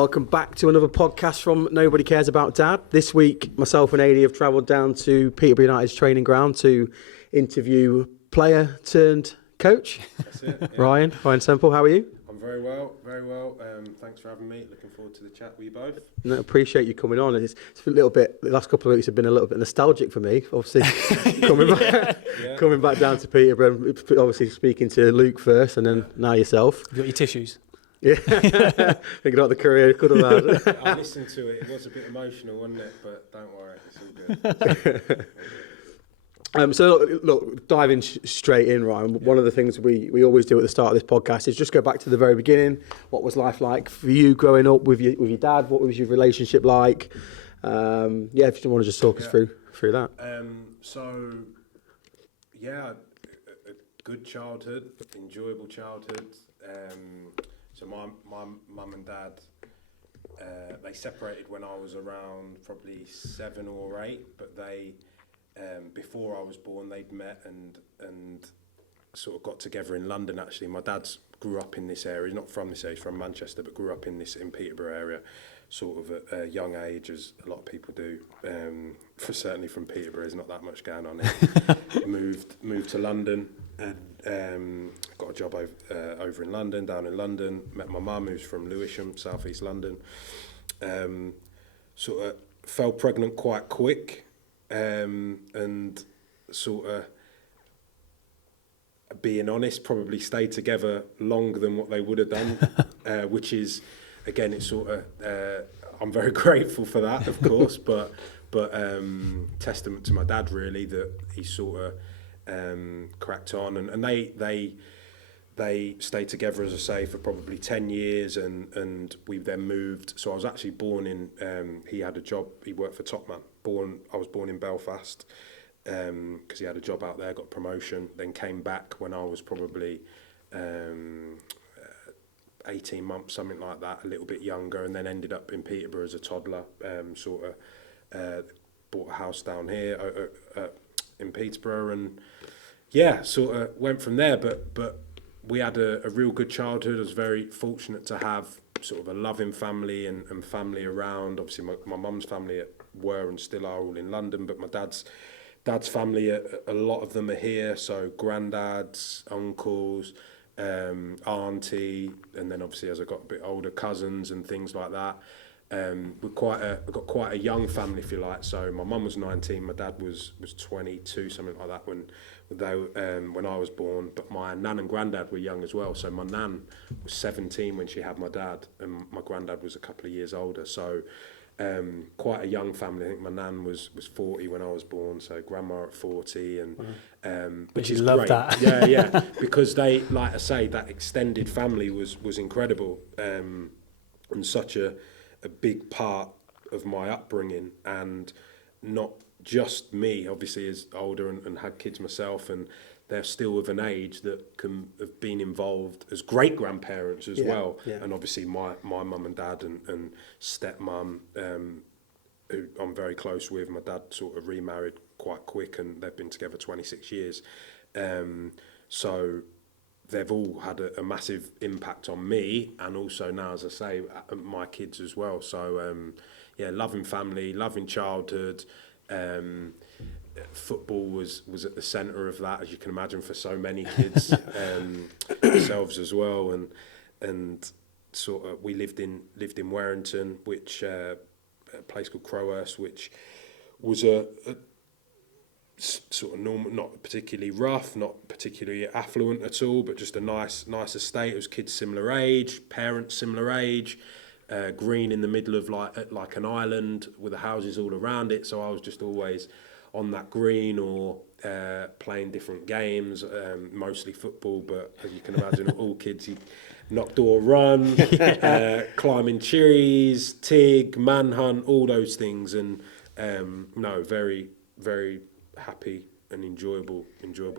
Welcome back to another podcast from Nobody Cares About Dad. This week, myself and Adi have travelled down to Peterborough United's training ground to interview player turned coach. That's it. Yeah. Ryan Semple. How are you? I'm very well, very well. Thanks for having me. Looking forward to the chat with you both. No, appreciate you coming on. It's a little bit. The last couple of weeks have been a little bit nostalgic for me. Obviously, coming back down to Peterborough. Obviously, speaking to Luke first, and then now yourself. You got your tissues? Yeah, thinking about the career could have had. I listened to it. It was a bit emotional, wasn't it? But don't worry, it's all good. So look, diving straight in, Ryan. One of the things we always do at the start of this podcast is just go back to the very beginning. What was life like for you growing up with your dad? What was your relationship like? If you want to just talk us through that. A good childhood, enjoyable childhood. So my mum and dad, they separated when I was around probably 7 or 8, but they, before I was born, they'd met and sort of got together in London. Actually, my dad grew up in this area, not from this area, he's from Manchester, but grew up in Peterborough area, sort of at a young age, as a lot of people do. Certainly from Peterborough, there's not that much going on here. moved to London and got a job over in London, down in London. Met my mum, who's from Lewisham, South East London. Sort of fell pregnant quite quick, and sort of, being honest, probably stayed together longer than what they would have done, which is, again, it's sort of, I'm very grateful for that, of course, but testament to my dad, really, that he sort of cracked on, and they stayed together, as I say, for probably 10 years, and we then moved. So I was actually born in, he had a job, he worked for Topman. I was born in Belfast, because he had a job out there, got promotion, then came back when I was probably 18 months, something like that, a little bit younger, and then ended up in Peterborough as a toddler, bought a house down here in Peterborough, and sort of went from there, but we had a real good childhood. I was very fortunate to have sort of a loving family and family around. Obviously my mum's family were and still are all in London, but my dad's family, a lot of them are here, so granddads, uncles, auntie, and then obviously as I got a bit older, cousins and things like that. We've got quite a young family, if you like. So my mum was 19, my dad was 22, something like that when I was born. But my nan and granddad were young as well. So my nan was 17 when she had my dad, and my granddad was a couple of years older. So quite a young family. I think my nan was 40 when I was born, so grandma at 40, and which is great. That. Yeah, because they, like I say, that extended family was incredible, and such a big part of my upbringing, and not just me, obviously, as older and had kids myself, and they're still of an age that can have been involved as great grandparents as well. Yeah. And obviously my mum and dad and stepmum, who I'm very close with. My dad sort of remarried quite quick, and they've been together 26 years. So they've all had a massive impact on me, and also now, as I say, my kids as well. So loving family, loving childhood. Football was at the centre of that, as you can imagine, for so many kids, themselves as well, and sort of we lived in Warrington, which a place called Crowhurst, which was a sort of normal, not particularly rough, not particularly affluent at all, but just a nice estate. It was kids similar age, parents similar age, green in the middle of like an island with the houses all around it. So I was just always on that green or playing different games, mostly football, but as you can imagine, all kids, you knock door run, climbing trees, TIG, manhunt, all those things, and very, very happy and enjoyable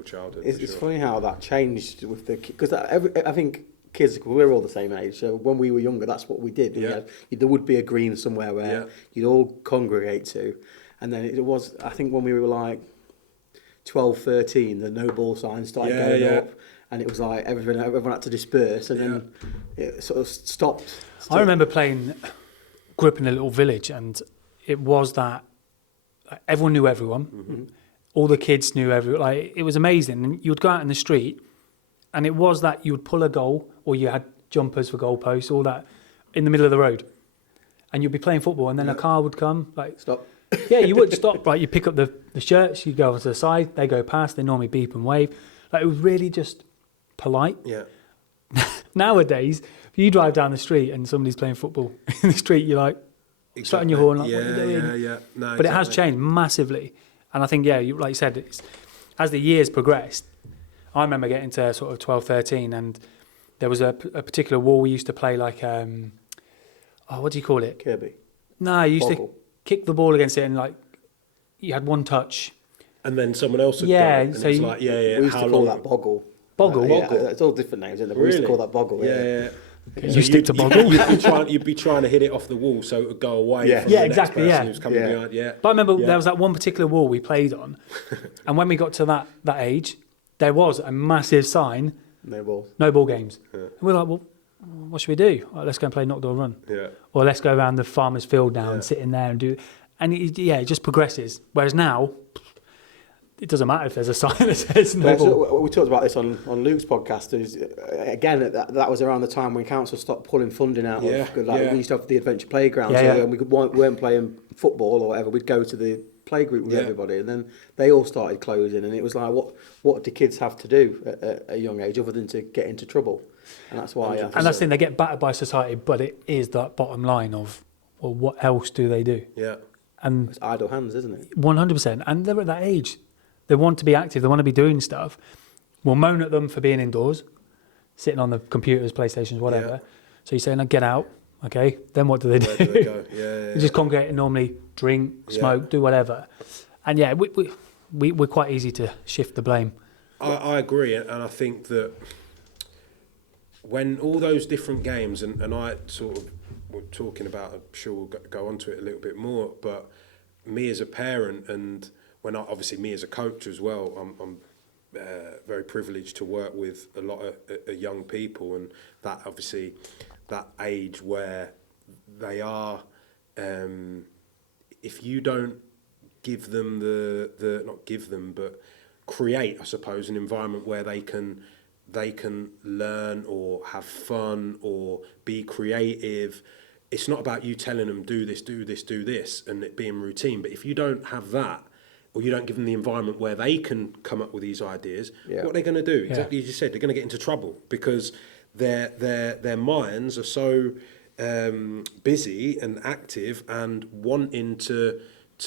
childhood. It's funny how that changed with the kids, because I think kids, we're all the same age, so when we were younger, that's what we did. There would be a green somewhere where you'd all congregate to, and then it was, I think when we were like 12, 13, the no ball signs started going up, and it was like everyone had to disperse, and then it sort of stopped. I remember grew up in a little village, and it was that everyone knew everyone. Mm-hmm. All the kids knew everyone. Like, it was amazing. And you would go out in the street, and it was that you would pull a goal, or you had jumpers for goalposts, all that in the middle of the road, and you'd be playing football, and then a car would come. Like, Stop. Yeah, you would stop. Right, you pick up the shirts, you go to the side, they go past. They normally beep and wave. Like, it was really just polite. Yeah. Nowadays, if you drive down the street and somebody's playing football in the street, you're like, shutting your horn, like, what are you doing? Yeah. No, but it has changed massively. And I think, like you said, as the years progressed, I remember getting to sort of 12, 13, and there was a particular wall we used to play, like, what do you call it? Kirby. No, you used Boggle. to kick the ball against it, and like, you had one touch. And then someone else would Yeah, go, and so it's you- like, We used to call that boggle. Boggle? It's all different names, isn't it? We used to call that boggle. Yeah. You stick to boggle. You'd be trying to hit it off the wall so it would go away Yeah. from Yeah, the exactly, next person yeah. who's coming Yeah. behind. Yeah. But I remember Yeah. there was that one particular wall we played on, and when we got to that age, there was a massive sign, No balls. no ball games. And we're like, well, what should we do? Like, let's go and play knock door run. Yeah. Or let's go around the farmer's field now and sit in there and do. And it just progresses. Whereas now, it doesn't matter if there's a sign that says no ball. So we talked about this on Luke's podcast. Again, that was around the time when council stopped pulling funding out. Yeah, We used to have the adventure playground. Yeah, so yeah. when we weren't playing football or whatever, we'd go to the playgroup with everybody, and then they all started closing, and it was like, what do kids have to do at a young age other than to get into trouble? And that's why. And that's the thing, they get battered by society, but it is that bottom line of, well, what else do they do? Yeah. And It's idle hands, isn't it? 100%. And they're at that age. They want to be active. They want to be doing stuff. We'll moan at them for being indoors, sitting on the computers, PlayStations, whatever. Yeah. So you're saying, no, get out. Okay. Then what do they do? Where do they go? Yeah. You just congregate and normally drink, smoke, do whatever. And yeah, we're quite easy to shift the blame. I agree. And I think that when all those different games, and I sort of were talking about, I'm sure we'll go on to it a little bit more, but me as a parent, and when obviously me as a coach as well, I'm very privileged to work with a lot of young people, and that obviously that age where they are, if you don't give them not give them, but create, I suppose, an environment where they can learn or have fun or be creative. It's not about you telling them do this and it being routine, but if you don't have that, or you don't give them the environment where they can come up with these ideas, what are they going to do? Exactly as you said, they're going to get into trouble because their minds are so busy and active and wanting to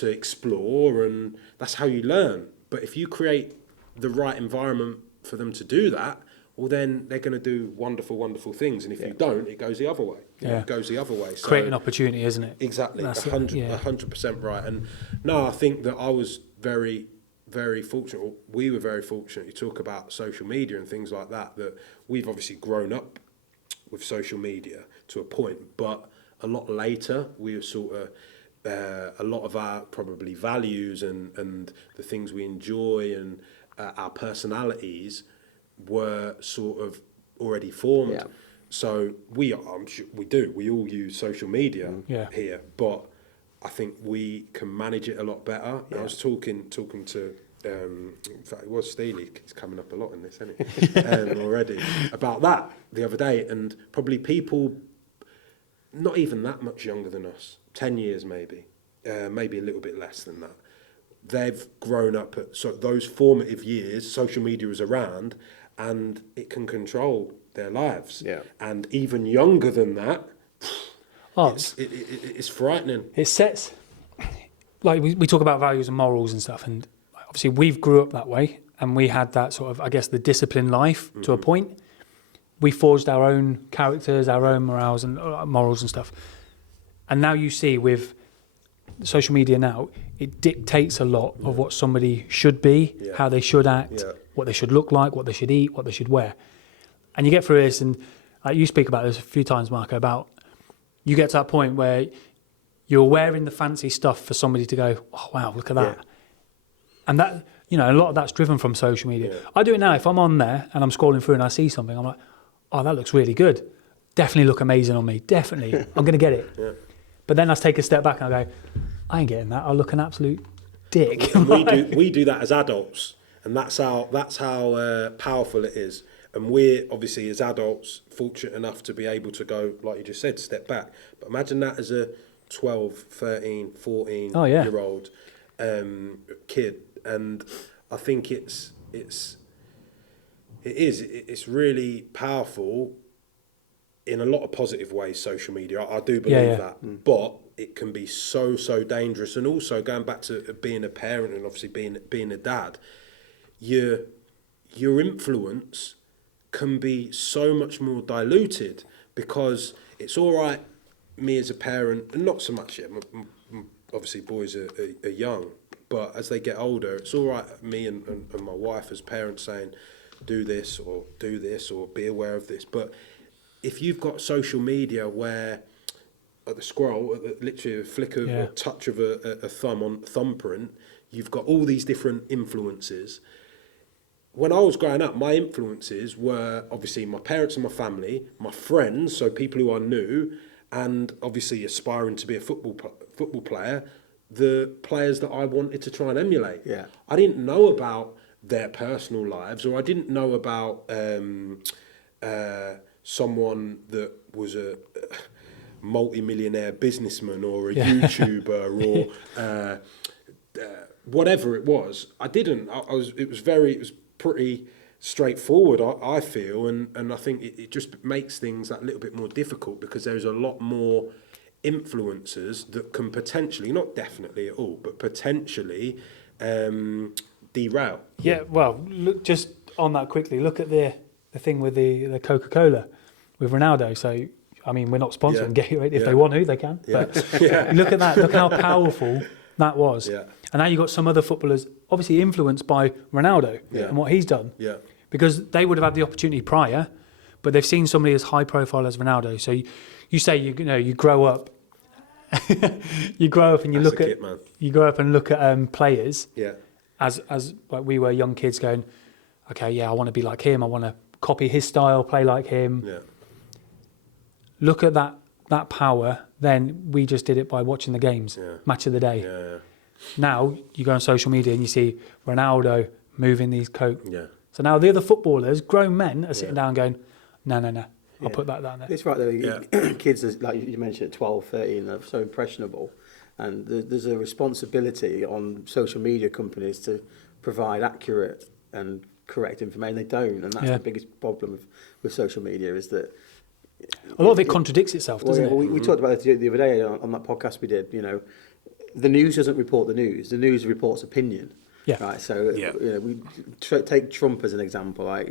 explore, and that's how you learn. But if you create the right environment for them to do that, well, then they're going to do wonderful, wonderful things. And if you don't, it goes the other way. Yeah. It goes the other way. So, Create an opportunity, isn't it? Exactly, That's 100% right. And no, I think that I was very, very fortunate. Or we were very fortunate. You talk about social media and things like that, that we've obviously grown up with social media to a point, but a lot later, we were sort of, a lot of our probably values and the things we enjoy and our personalities were sort of already formed. Yeah. So we all use social media here, but I think we can manage it a lot better. Yeah. I was talking to, in fact, it was Steely, he's coming up a lot in this, isn't he? Already, about that the other day, and probably people not even that much younger than us, 10 years maybe a little bit less than that. They've grown up at those formative years, social media is around, and it can control their lives. Yeah. And even younger than that, it's frightening. It sets, like we talk about values and morals and stuff, and obviously we've grew up that way, and we had that sort of, I guess, the disciplined life to a point. We forged our own characters, our own morals and morals and stuff. And now you see with social media now, it dictates a lot of what somebody should be, how they should act, what they should look like, what they should eat, what they should wear. And you get through this, and like you speak about this a few times, Marco, about you get to that point where you're wearing the fancy stuff for somebody to go, oh, wow, look at that. Yeah. And You know, a lot of that's driven from social media. Yeah. I do it now. If I'm on there and I'm scrolling through and I see something, I'm like, oh, that looks really good. Definitely look amazing on me. Definitely. I'm going to get it. Yeah. But then I take a step back and I go, I ain't getting that. I'll look an absolute dick. And we do that as adults, and that's how powerful it is. And we're obviously as adults fortunate enough to be able to go, like you just said, step back. But imagine that as a 12, 13, 14 year old kid, and I think it's really powerful in a lot of positive ways. Social media, I do believe that, but it can be so dangerous. And also going back to being a parent and obviously being a dad, your influence can be so much more diluted, because it's all right, me as a parent, and not so much yet, obviously boys are young, but as they get older, it's all right, me and my wife as parents saying, do this or be aware of this. But if you've got social media where at the scroll, literally a flick of a touch of a thumb on thumbprint, you've got all these different influences. When I was growing up, my influences were obviously my parents and my family, my friends, so people who I knew, and obviously aspiring to be a football player, the players that I wanted to try and emulate. Yeah. I didn't know about their personal lives, or I didn't know about someone that was a multi-millionaire businessman or a YouTuber or whatever it was. I didn't. It was pretty straightforward, I feel, and I think it just makes things that little bit more difficult, because there's a lot more influencers that can potentially, not definitely at all, but potentially derail. Yeah, well, look, just on that quickly, look at the thing with the Coca-Cola with Ronaldo. So, I mean, we're not sponsoring Gatorade. If they want to, they can. Yeah. But look at that. Look how powerful that was. Yeah. And now you've got some other footballers obviously influenced by Ronaldo and what he's done. Yeah. Because they would have had the opportunity prior, but they've seen somebody as high profile as Ronaldo. So you say, you grow up, you grow up and you That's look a at, kid, man. you grow up and look at players Yeah. as like we were young kids going, okay, yeah, I want to be like him. I want to copy his style, play like him. Yeah. Look at that power. Then we just did it by watching the games, match of the day. Yeah. Yeah. Now you go on social media and you see Ronaldo moving these Coke. Yeah. So now the other footballers, grown men, are sitting down going, no, I'll put that down there. It's right there. Kids, like you mentioned, at 12, 13, are so impressionable. And there's a responsibility on social media companies to provide accurate and correct information. They don't. And that's the biggest problem with social media, is that a lot of it contradicts itself, doesn't it? We talked about it the other day on that podcast we did. The news doesn't report the news. The news reports opinion. Yeah. Right. So we take Trump as an example. Like,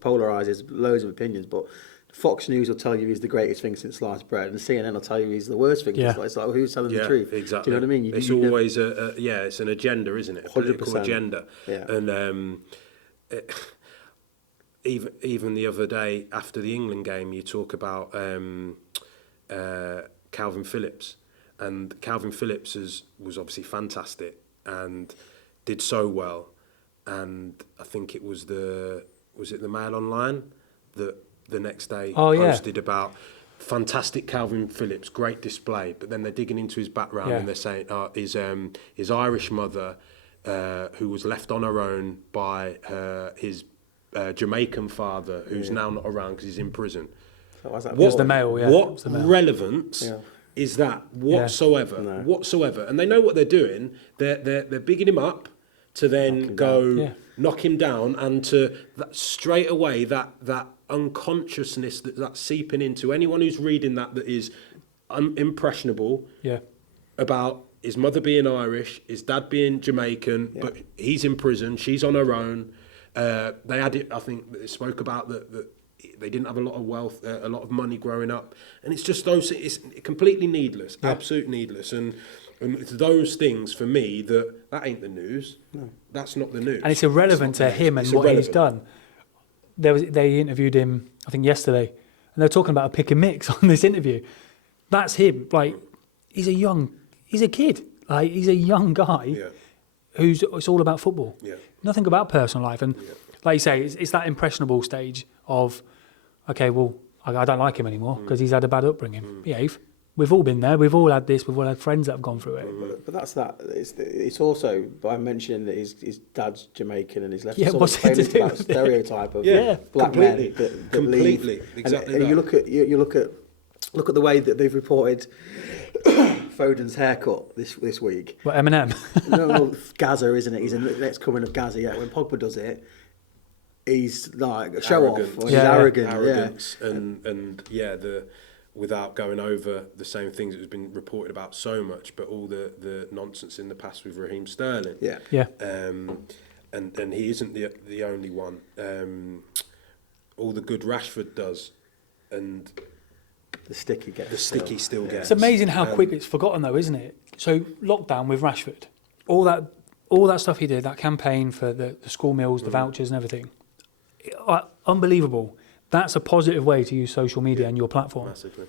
polarizes loads of opinions, but Fox News will tell you he's the greatest thing since sliced bread, and CNN will tell you he's the worst thing. Yeah. It's like, who's telling the truth? Exactly. Do you know what I mean? It's always it's an agenda, isn't it? A political 100%. agenda. Yeah. And even the other day after the England game, you talk about Calvin Phillips, and Calvin Phillips was obviously fantastic and did so well, and I think it was the Mail Online that the next day posted about fantastic Calvin Phillips, great display, but then they're digging into his background and they're saying his Irish mother, who was left on her own by his Jamaican father, who's now not around because he's in prison. So why's that? Was the Mail, What relevance is that whatsoever? No. Whatsoever? And they know what they're doing. They're bigging him up to then knock him down, and to straight away that unconsciousness that's seeping into anyone who's reading that is impressionable about his mother being Irish, his dad being Jamaican, but he's in prison, she's on her own. They had it. I think they spoke about that they didn't have a lot of wealth, a lot of money growing up, and it's just those. It's completely needless, absolute needless, and it's those things for me that ain't the news. No. That's not the news, and it's irrelevant to him and what he's done. They interviewed him, I think, yesterday, and they're talking about a pick and mix on this interview. That's him. Like, he's a kid. Like, he's a young guy it's all about football. Yeah. Nothing about personal life. And like you say, it's that impressionable stage of, okay, well, I don't like him anymore because he's had a bad upbringing. Behave. We've all been there. We've all had this. We've all had friends that have gone through it. But that's that. It's also by mentioning that his dad's Jamaican and he's left. Yeah, sort what's of it to famous do for that with it? stereotype of Yeah, black completely. men that Completely, leave. exactly And that. you look at the way that they've reported Foden's haircut this week. What, Eminem? No, Gaza, isn't it? He's the next coming of Gaza. Yeah, when Pogba does it, he's like a show off. Arrogant. Or he's Yeah. arrogant. Arrogance and without going over the same things that has been reported about so much, but all the nonsense in the past with Raheem Sterling. Yeah. Yeah. And he isn't the only one. All the good Rashford does, and The stick he gets. the stick he still gets. It's amazing how quick it's forgotten, though, isn't it? So lockdown with Rashford, all that stuff he did, that campaign for the school meals, the vouchers, and everything, unbelievable. That's a positive way to use social media and your platform. Massively.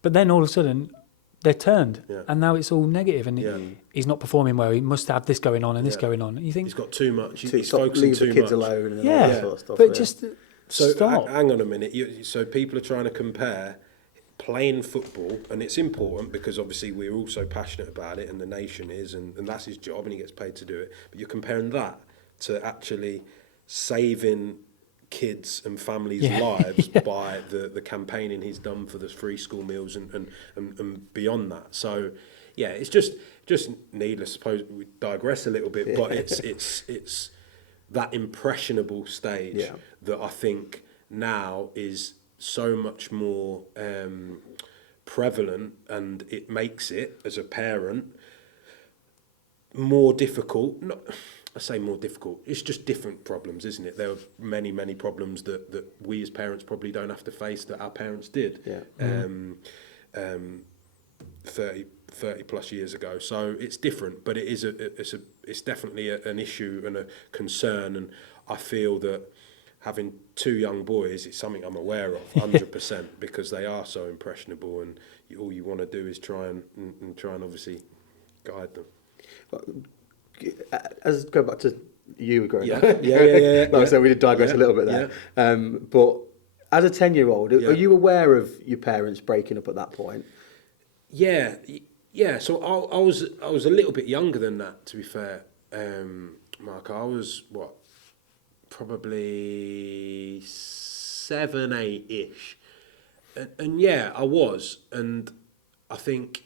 But then all of a sudden, they're turned, Yeah. and now it's all negative, and he's not performing well. He must have this going on and this going on. And you think, He's got too much. To He's stop, focusing leave too the kids much. alone and all yeah, that sort of stuff. but yeah. just So stop. hang on a minute. So people are trying to compare playing football, and it's important because obviously we're all so passionate about it, and the nation is, and that's his job, and he gets paid to do it. But you're comparing that to actually saving kids and families' lives by the campaigning he's done for the free school meals and beyond that. So yeah, it's just needless. I suppose we digress a little bit, but it's that impressionable stage that I think now is so much more prevalent, and it makes it as a parent more difficult. I say more difficult. It's just different problems, isn't it? There are many problems that we as parents probably don't have to face that our parents did. Yeah. 30 plus years ago. So it's different, but it's definitely an issue and a concern. And I feel that having two young boys, it's something I'm aware of 100% because they are so impressionable, and all you want to do is try and obviously guide them. As go back to you growing up. Yeah. Like I said, we did digress a little bit there. But as a 10-year-old, are you aware of your parents breaking up at that point? Yeah. So I was a little bit younger than that, to be fair, Mark. I was probably 7, 8-ish, and yeah, I was, and I think.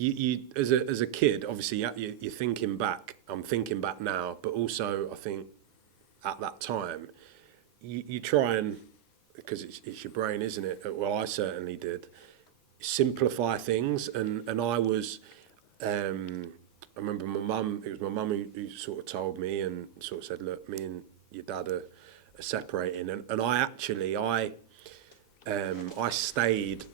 You as a kid, obviously, you're thinking back. I'm thinking back now, but also I think at that time, you try and, because it's your brain, isn't it? Well, I certainly did, simplify things, and I was. I remember my mum. It was my mum who sort of told me and sort of said, "Look, me and your dad are separating," and I actually I stayed.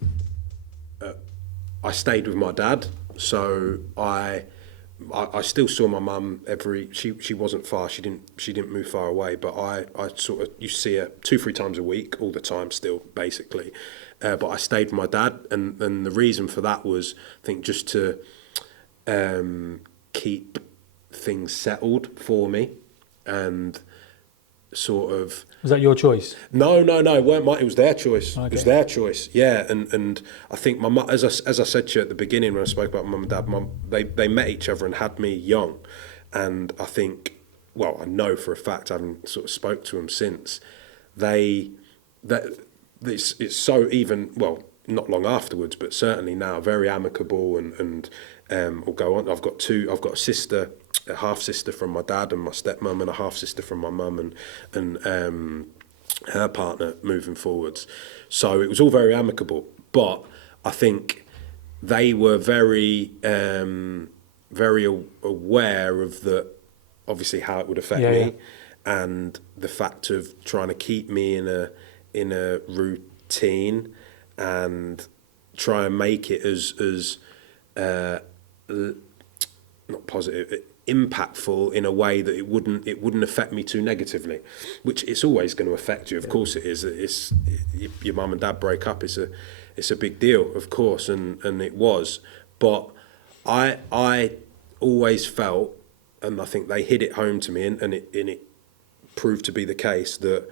I stayed with my dad, so I still saw my mum she wasn't far, she didn't move far away, but I sort of used to see her 2-3 times a week, all the time still, basically. But I stayed with my dad, and the reason for that was, I think, just to keep things settled for me, and sort of. Was that your choice? No, it weren't mine. It was their choice. Okay. It was their choice. Yeah, and I think my mum, as I said to you at the beginning when I spoke about mum and dad, they met each other and had me young, and I think, well, I know for a fact, having sort of spoke to them since, it's so, even, well, not long afterwards, but certainly now, very amicable, and will go on. I've got a sister, a half sister from my dad and my stepmum, and a half sister from my mum and her partner moving forwards. So it was all very amicable, but I think they were very aware of obviously how it would affect me, and the fact of trying to keep me in a routine and try and make it as not positive, impactful in a way that it wouldn't affect me too negatively, which it's always going to affect you. Of course it is. Your mum and dad break up. It's a big deal, of course, and it was. But I always felt, and I think they hit it home to me, and it proved to be the case, that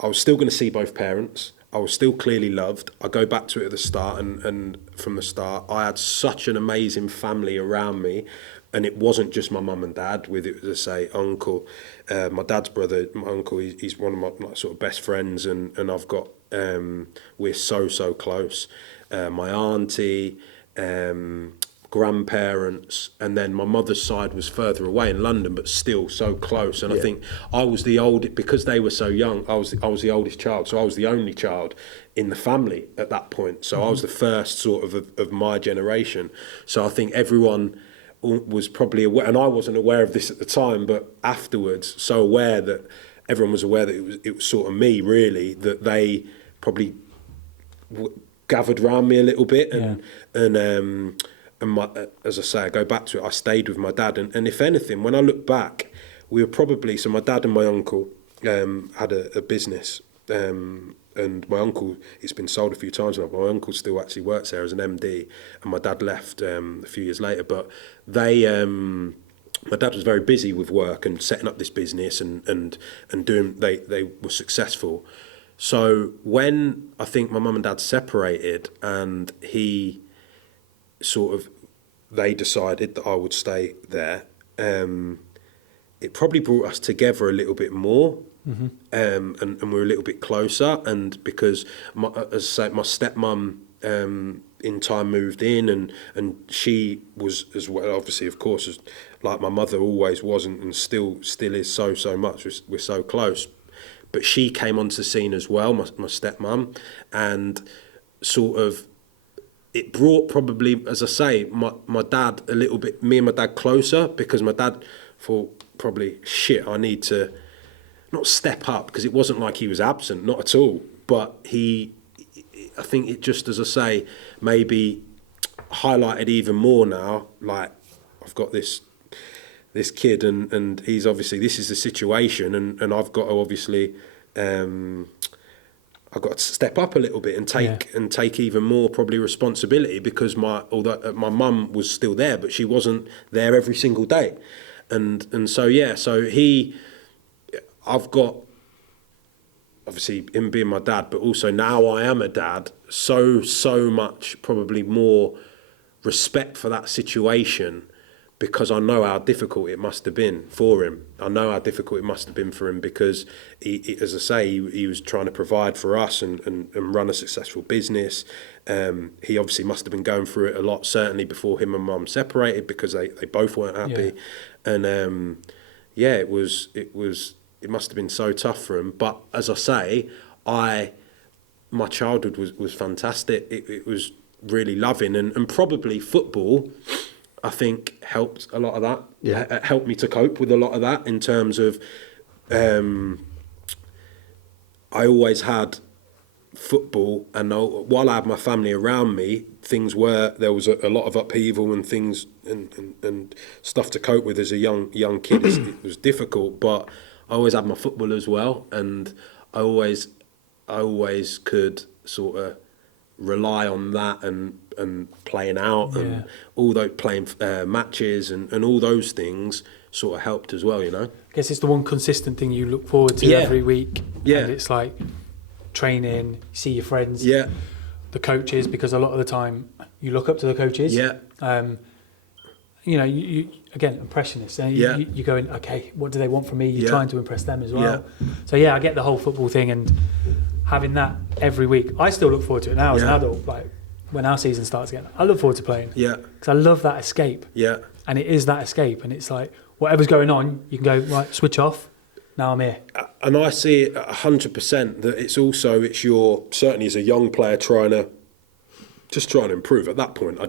I was still going to see both parents. I was still clearly loved. I go back to it at the start, and from the start, I had such an amazing family around me, and it wasn't just my mum and dad. With it, as I say, uncle, my dad's brother, my uncle. He's one of my sort of best friends, and I've got we're so close. My auntie, grandparents, and then my mother's side was further away in London, but still so close. And I think I was the oldest, because they were so young. I was the oldest child, so I was the only child in the family at that point. So I was the first sort of my generation. So I think everyone was probably aware, and I wasn't aware of this at the time, but afterwards, so aware that everyone was aware that it was sort of me, really, that they probably gathered around me a little bit, and my, as I say, I go back to it, I stayed with my dad, and if anything, when I look back, we were probably, so my dad and my uncle had a business, and my uncle, it's been sold a few times now, but my uncle still actually works there as an MD, and my dad left a few years later, but my dad was very busy with work and setting up this business and doing, they were successful. So when I think my mum and dad separated, and they decided that I would stay there, it probably brought us together a little bit more, and we're a little bit closer. And because, as I say, my stepmum in time moved in, and she was as well, obviously, of course, as like my mother always was, and still is so much. We're so close. But she came onto the scene as well, my stepmum, and sort of, it brought probably, as I say, my dad a little bit, me and my dad closer, because my dad thought probably, shit, I need to not step up, because it wasn't like he was absent, not at all. But I think it just, as I say, maybe highlighted even more now, like, I've got this kid, and he's obviously, this is the situation, and I've got to obviously, I've got to step up a little bit and take even more probably responsibility, because although my mum was still there, but she wasn't there every single day, and so I've got, obviously, him being my dad, but also now I am a dad, so much probably more respect for that situation, because I know how difficult it must have been for him. I know how difficult it must have been for him, because he, as I say, he was trying to provide for us and run a successful business. He obviously must have been going through it a lot, certainly before him and mum separated, because they both weren't happy. And it must have been so tough for him. But as I say, my childhood was fantastic. It was really loving, and probably football, I think, helped a lot of that. Yeah, helped me to cope with a lot of that, in terms of I always had football, and while I had my family around me, there was a lot of upheaval and things and stuff to cope with as a young kid. It was difficult, but I always had my football as well, and I always could sort of rely on that and playing out and all those playing matches and all those things sort of helped as well, you know. I guess it's the one consistent thing you look forward to every week. Yeah. And it's like training, see your friends, Yeah. the coaches, because a lot of the time you look up to the coaches. Yeah. You know, you again, impressionists. You're going, okay, what do they want from me? You're trying to impress them as well. Yeah. So I get the whole football thing, and having that every week. I still look forward to it now as an adult. Like, when our season starts again, I look forward to playing. Yeah. Because I love that escape. Yeah. And it is that escape, and it's like, whatever's going on, you can go, right, switch off. Now I'm here. And I see it 100% that it's your, certainly as a young player, trying to improve. At that point,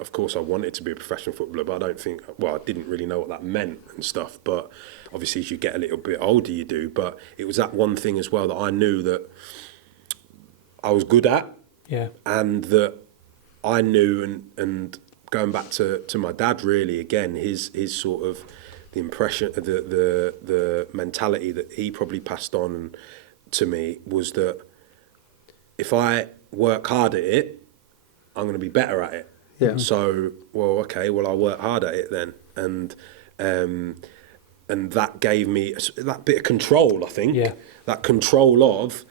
of course I wanted to be a professional footballer, but I didn't really know what that meant and stuff. But obviously as you get a little bit older, you do. But it was that one thing as well that I knew that I was good at. Yeah. And that I knew, and going back to my dad, really, again, his sort of the impression, the mentality that he probably passed on to me was that if I work hard at it, I'm going to be better at it. Yeah. So, well, okay, well, I'll work hard at it then. And that gave me that bit of control, I think. Yeah. That control of,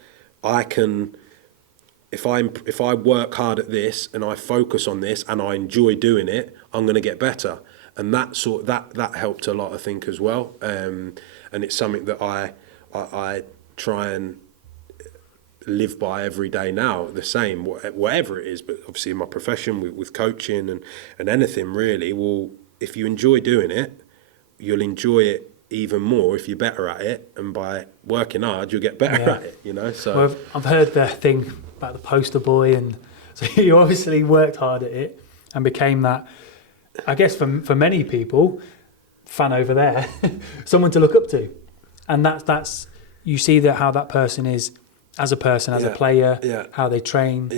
I can, if I work hard at this and I focus on this and I enjoy doing it, I'm going to get better. And that helped a lot, I think, as well. And it's something that I try and live by every day now, the same, whatever it is, but obviously in my profession with coaching and anything really. Well, if you enjoy doing it, you'll enjoy it even more if you're better at it, and by working hard you'll get better at it, you know. So well, I've heard the thing about the poster boy, and so you obviously worked hard at it and became that, I guess for many people, fan over there, someone to look up to. And that's you see that how that person is as a person, as a player, how they train,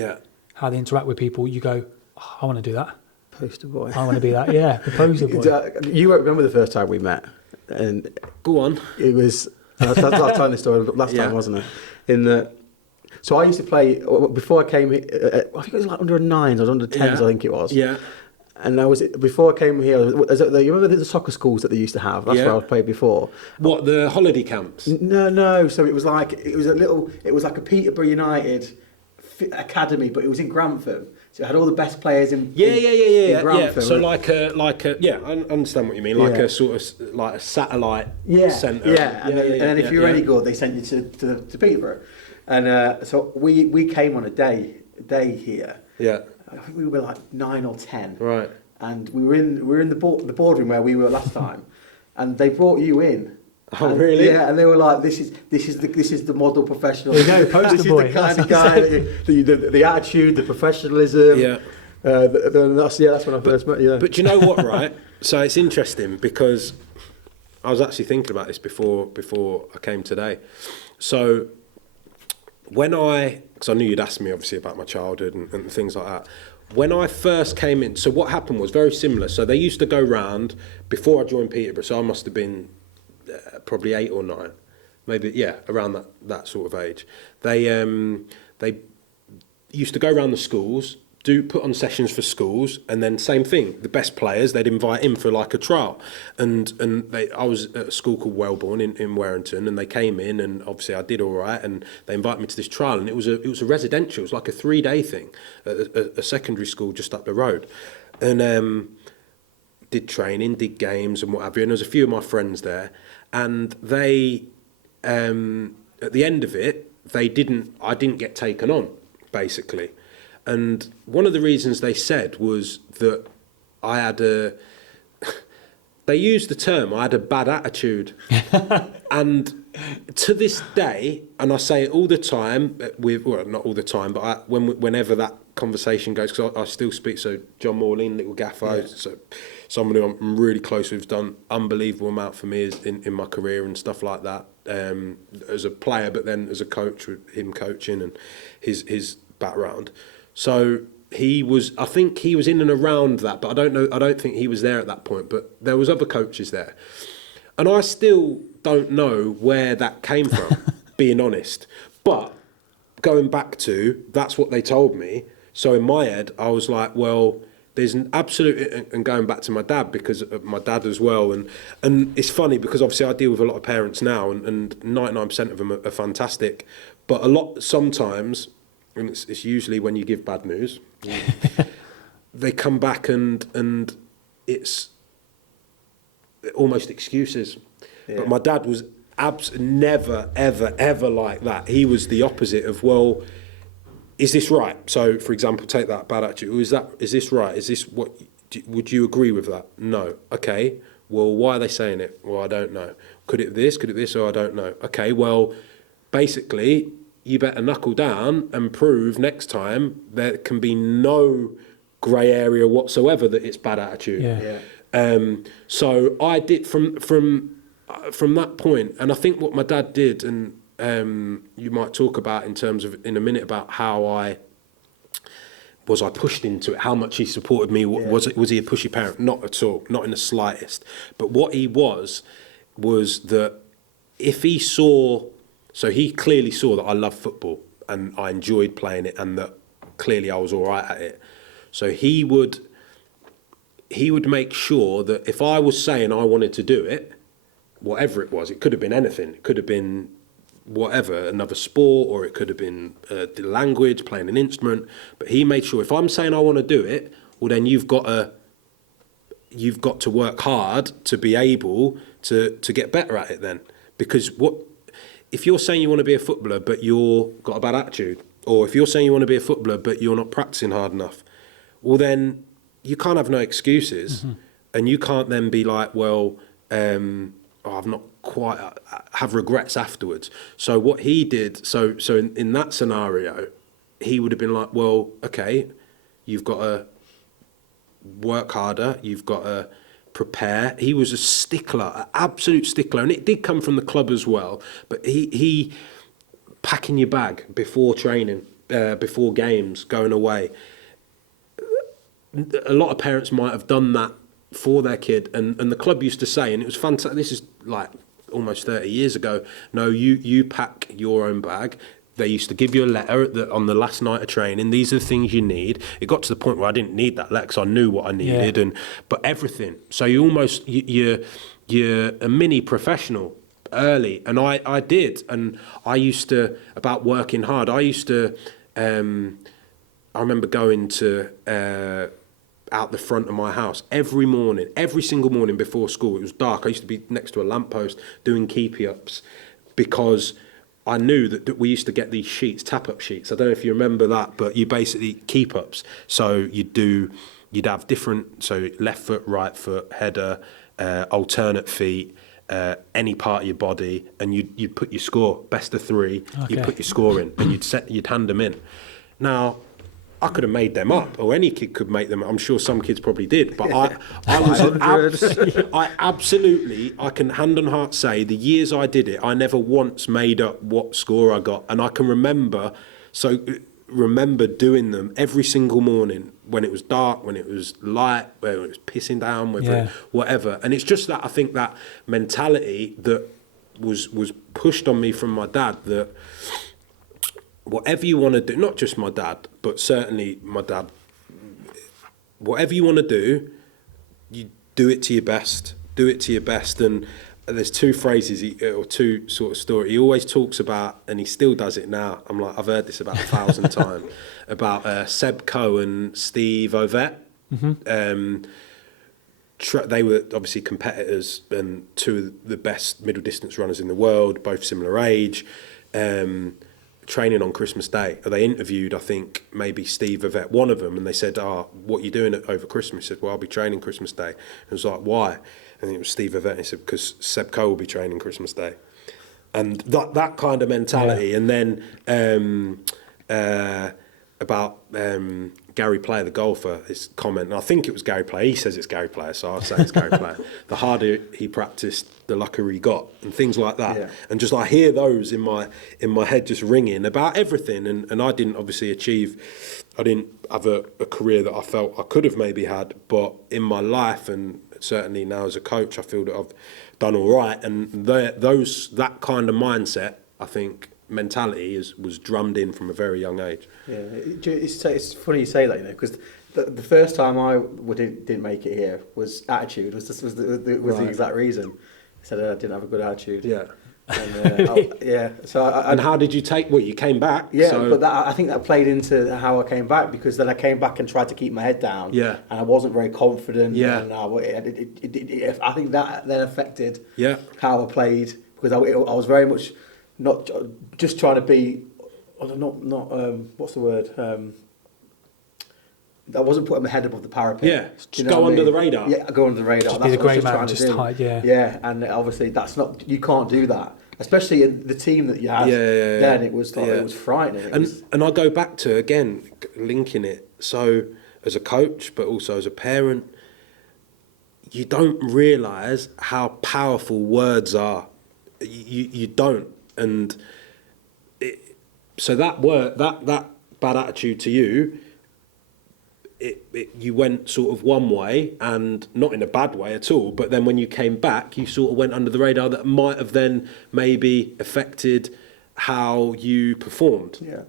how they interact with people. You go, oh, I want to do that. Poster boy. I want to be that. Yeah, the poster boy. You won't remember the first time we met, and go on. It was that's telling the story last time, wasn't it? So I used to play before I came here. I think it was like under 9s, I was under 10s, I think it was. Yeah. And before I came here. You remember the soccer schools that they used to have? That's where I played before. What, the holiday camps? No. So it was like a Peterborough United academy, but it was in Grantham. So it had all the best players in Grantham. So like a I understand what you mean. Like a sort of like a satellite centre. Yeah. And then if you were any good, they sent you to Peterborough. And so we came on a day here. Yeah. I think we were like 9 or 10. Right. And we were in the boardroom where we were last time, and they brought you in. Oh, really? Yeah, and they were like, "This is the model professional. There you go, poster this boy. is the kind of guy, the attitude, the professionalism." Yeah. That's when I first met you. Yeah. But do you know what, right? So it's interesting because I was actually thinking about this before I came today. So because I knew you'd ask me obviously about my childhood and things like that. When I first came in, so what happened was very similar. So they used to go round before I joined Peterborough. So I must have been probably 8 or 9, maybe around that sort of age. They used to go around the schools, put on sessions for schools, and then same thing. The best players they'd invite in for like a trial, and I was at a school called Wellbourne in Warrington, and they came in, and obviously I did all right, and they invited me to this trial, and it was a residential. It was like a 3-day thing at a secondary school just up the road, and did training, did games, and what have you. And there was a few of my friends there, and they at the end of it, I didn't get taken on basically. And one of the reasons they said was that I had they used the term, I had a bad attitude. And to this day, and I say it all the time, not all the time, but whenever that conversation goes, because I still speak, so John Morlin, little gaffer, so someone who I'm really close with, done unbelievable amount for me in my career and stuff like that, as a player, but then as a coach, with him coaching and his background. So I think he was in and around that, but I don't think he was there at that point, but there was other coaches there. And I still don't know where that came from, being honest. But going back to, that's what they told me. So in my head, I was like, well, there's an absolute, and going back to my dad, because of my dad as well, and it's funny because obviously I deal with a lot of parents now, and 99% of them are fantastic, but sometimes, and it's usually when you give bad news, they come back and it's almost excuses. Yeah. But my dad was never, ever, ever like that. He was the opposite of, well, is this right? So, for example, take that bad attitude. Is this right? Is this what? Would you agree with that? No. Okay. Well, why are they saying it? Well, I don't know. Could it this? Oh, I don't know. Okay. Well, basically, you better knuckle down and prove next time there can be no grey area whatsoever that it's bad attitude. Yeah. So I did from that point, and I think what my dad did, and you might talk about in a minute about how I pushed into it, how much he supported me. Yeah. Was he a pushy parent? Not at all, not in the slightest. But what he was that if he saw, so he clearly saw that I loved football and I enjoyed playing it, and that clearly I was all right at it. So he would make sure that if I was saying I wanted to do it, whatever it was, it could have been anything. It could have been whatever, another sport, or it could have been the language, playing an instrument. But he made sure if I'm saying I want to do it, well, then you've got to work hard to be able to get better at it then. Because if you're saying you want to be a footballer but you're got a bad attitude, or if you're saying you want to be a footballer but you're not practicing hard enough, well then you can't have no excuses, and you can't then be like, well, I've not quite have regrets afterwards. So what he did, so in that scenario, he would have been like, well, okay, you've got to work harder, you've got to prepare. He was a stickler, an absolute stickler, and it did come from the club as well. But he packing your bag before training, before games, going away. A lot of parents might have done that for their kid, and the club used to say, and it was fantastic. This is like almost 30 years ago. No, you pack your own bag. They used to give you a letter on the last night of training. These are the things you need. It got to the point where I didn't need that letter because I knew what I needed, but everything. So you're a mini professional early, and I did, and I used to, about working hard. I used to, I remember going to out the front of my house every single morning before school. It was dark. I used to be next to a lamppost doing keepy-ups because I knew that we used to get these sheets, tap-up sheets. I don't know if you remember that, but you basically keep-ups. So you'd have different, so left foot, right foot, header, alternate feet, any part of your body, and you'd put your score, best of three. Okay. You'd put your score in, and you'd hand them in. Now, I could have made them up, or any kid could make them. I'm sure some kids probably did, but I absolutely, I can hand on heart say, the years I did it, I never once made up what score I got, and I can remember doing them every single morning when it was dark, when it was light, when it was pissing down, whatever. And it's just that I think that mentality that was pushed on me from my dad, that whatever you want to do, not just my dad, but certainly my dad, whatever you want to do, you do it to your best. Do it to your best. And there's two phrases, or two sort of story. He always talks about, and he still does it now. I'm like, I've heard this about 1,000 times, about Seb Coe and Steve Ovett. Mm-hmm. They were obviously competitors and two of the best middle distance runners in the world, both similar age. Training on Christmas Day. They interviewed, I think, maybe Steve Ovett, one of them, and they said, what are you doing over Christmas? He said, well, I'll be training Christmas Day. And I was like, why? And it was Steve Ovett, and he said, because Seb Coe will be training Christmas Day. And that kind of mentality. Yeah. And then about Gary Player, the golfer, his comment, and I think it was Gary Player, he says it's Gary Player, so I'll say it's Gary Player. The harder he practiced, the luckier he got, and things like that. Yeah. And just I hear those in my head just ringing about everything, and I didn't obviously I didn't have a career that I felt I could have maybe had, but in my life, and certainly now as a coach, I feel that I've done all right, and that kind of mindset, I think, mentality was drummed in from a very young age. Yeah, it's funny you say that, because the first time I didn't make it here was attitude was the exact reason. I said I didn't have a good attitude. Yeah. And, So and how did you take? Well, you came back. Yeah, so. But I think that played into how I came back, because then I came back and tried to keep my head down. Yeah. And I wasn't very confident. Yeah. And I think that then affected. Yeah. How I played, because I was very much not just trying to be, what's the word? I wasn't putting my head above the parapet. Yeah, just go under the radar. Yeah, go under the radar. Just be the great man, just hide, Yeah, and obviously you can't do that. Especially in the team that you had then, it was it was frightening. And I go back to, again, linking it, so as a coach, but also as a parent, you don't realise how powerful words are. You don't. And so that word, that bad attitude to you, you went sort of one way, and not in a bad way at all, but then when you came back, you sort of went under the radar. That might have then maybe affected how you performed. Yeah.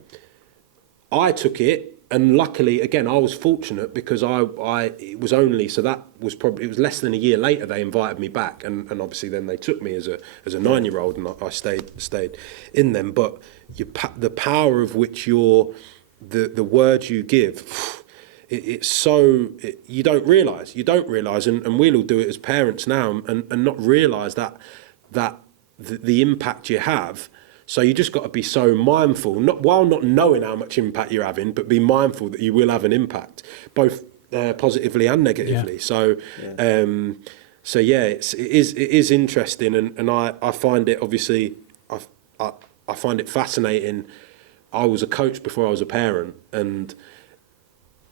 I took it luckily, again, I was fortunate because it was only, so that was probably, it was less than a year later they invited me back, and obviously then they took me as a 9-year-old, and I stayed in them. But the power of which the words you give, it's so, you don't realise, and we'll all do it as parents now, and not realise that the impact you have. So you just got to be so mindful, while not knowing how much impact you're having, but be mindful that you will have an impact, both positively and negatively. Yeah. So it is interesting, and I find it, obviously, I find it fascinating. I was a coach before I was a parent, and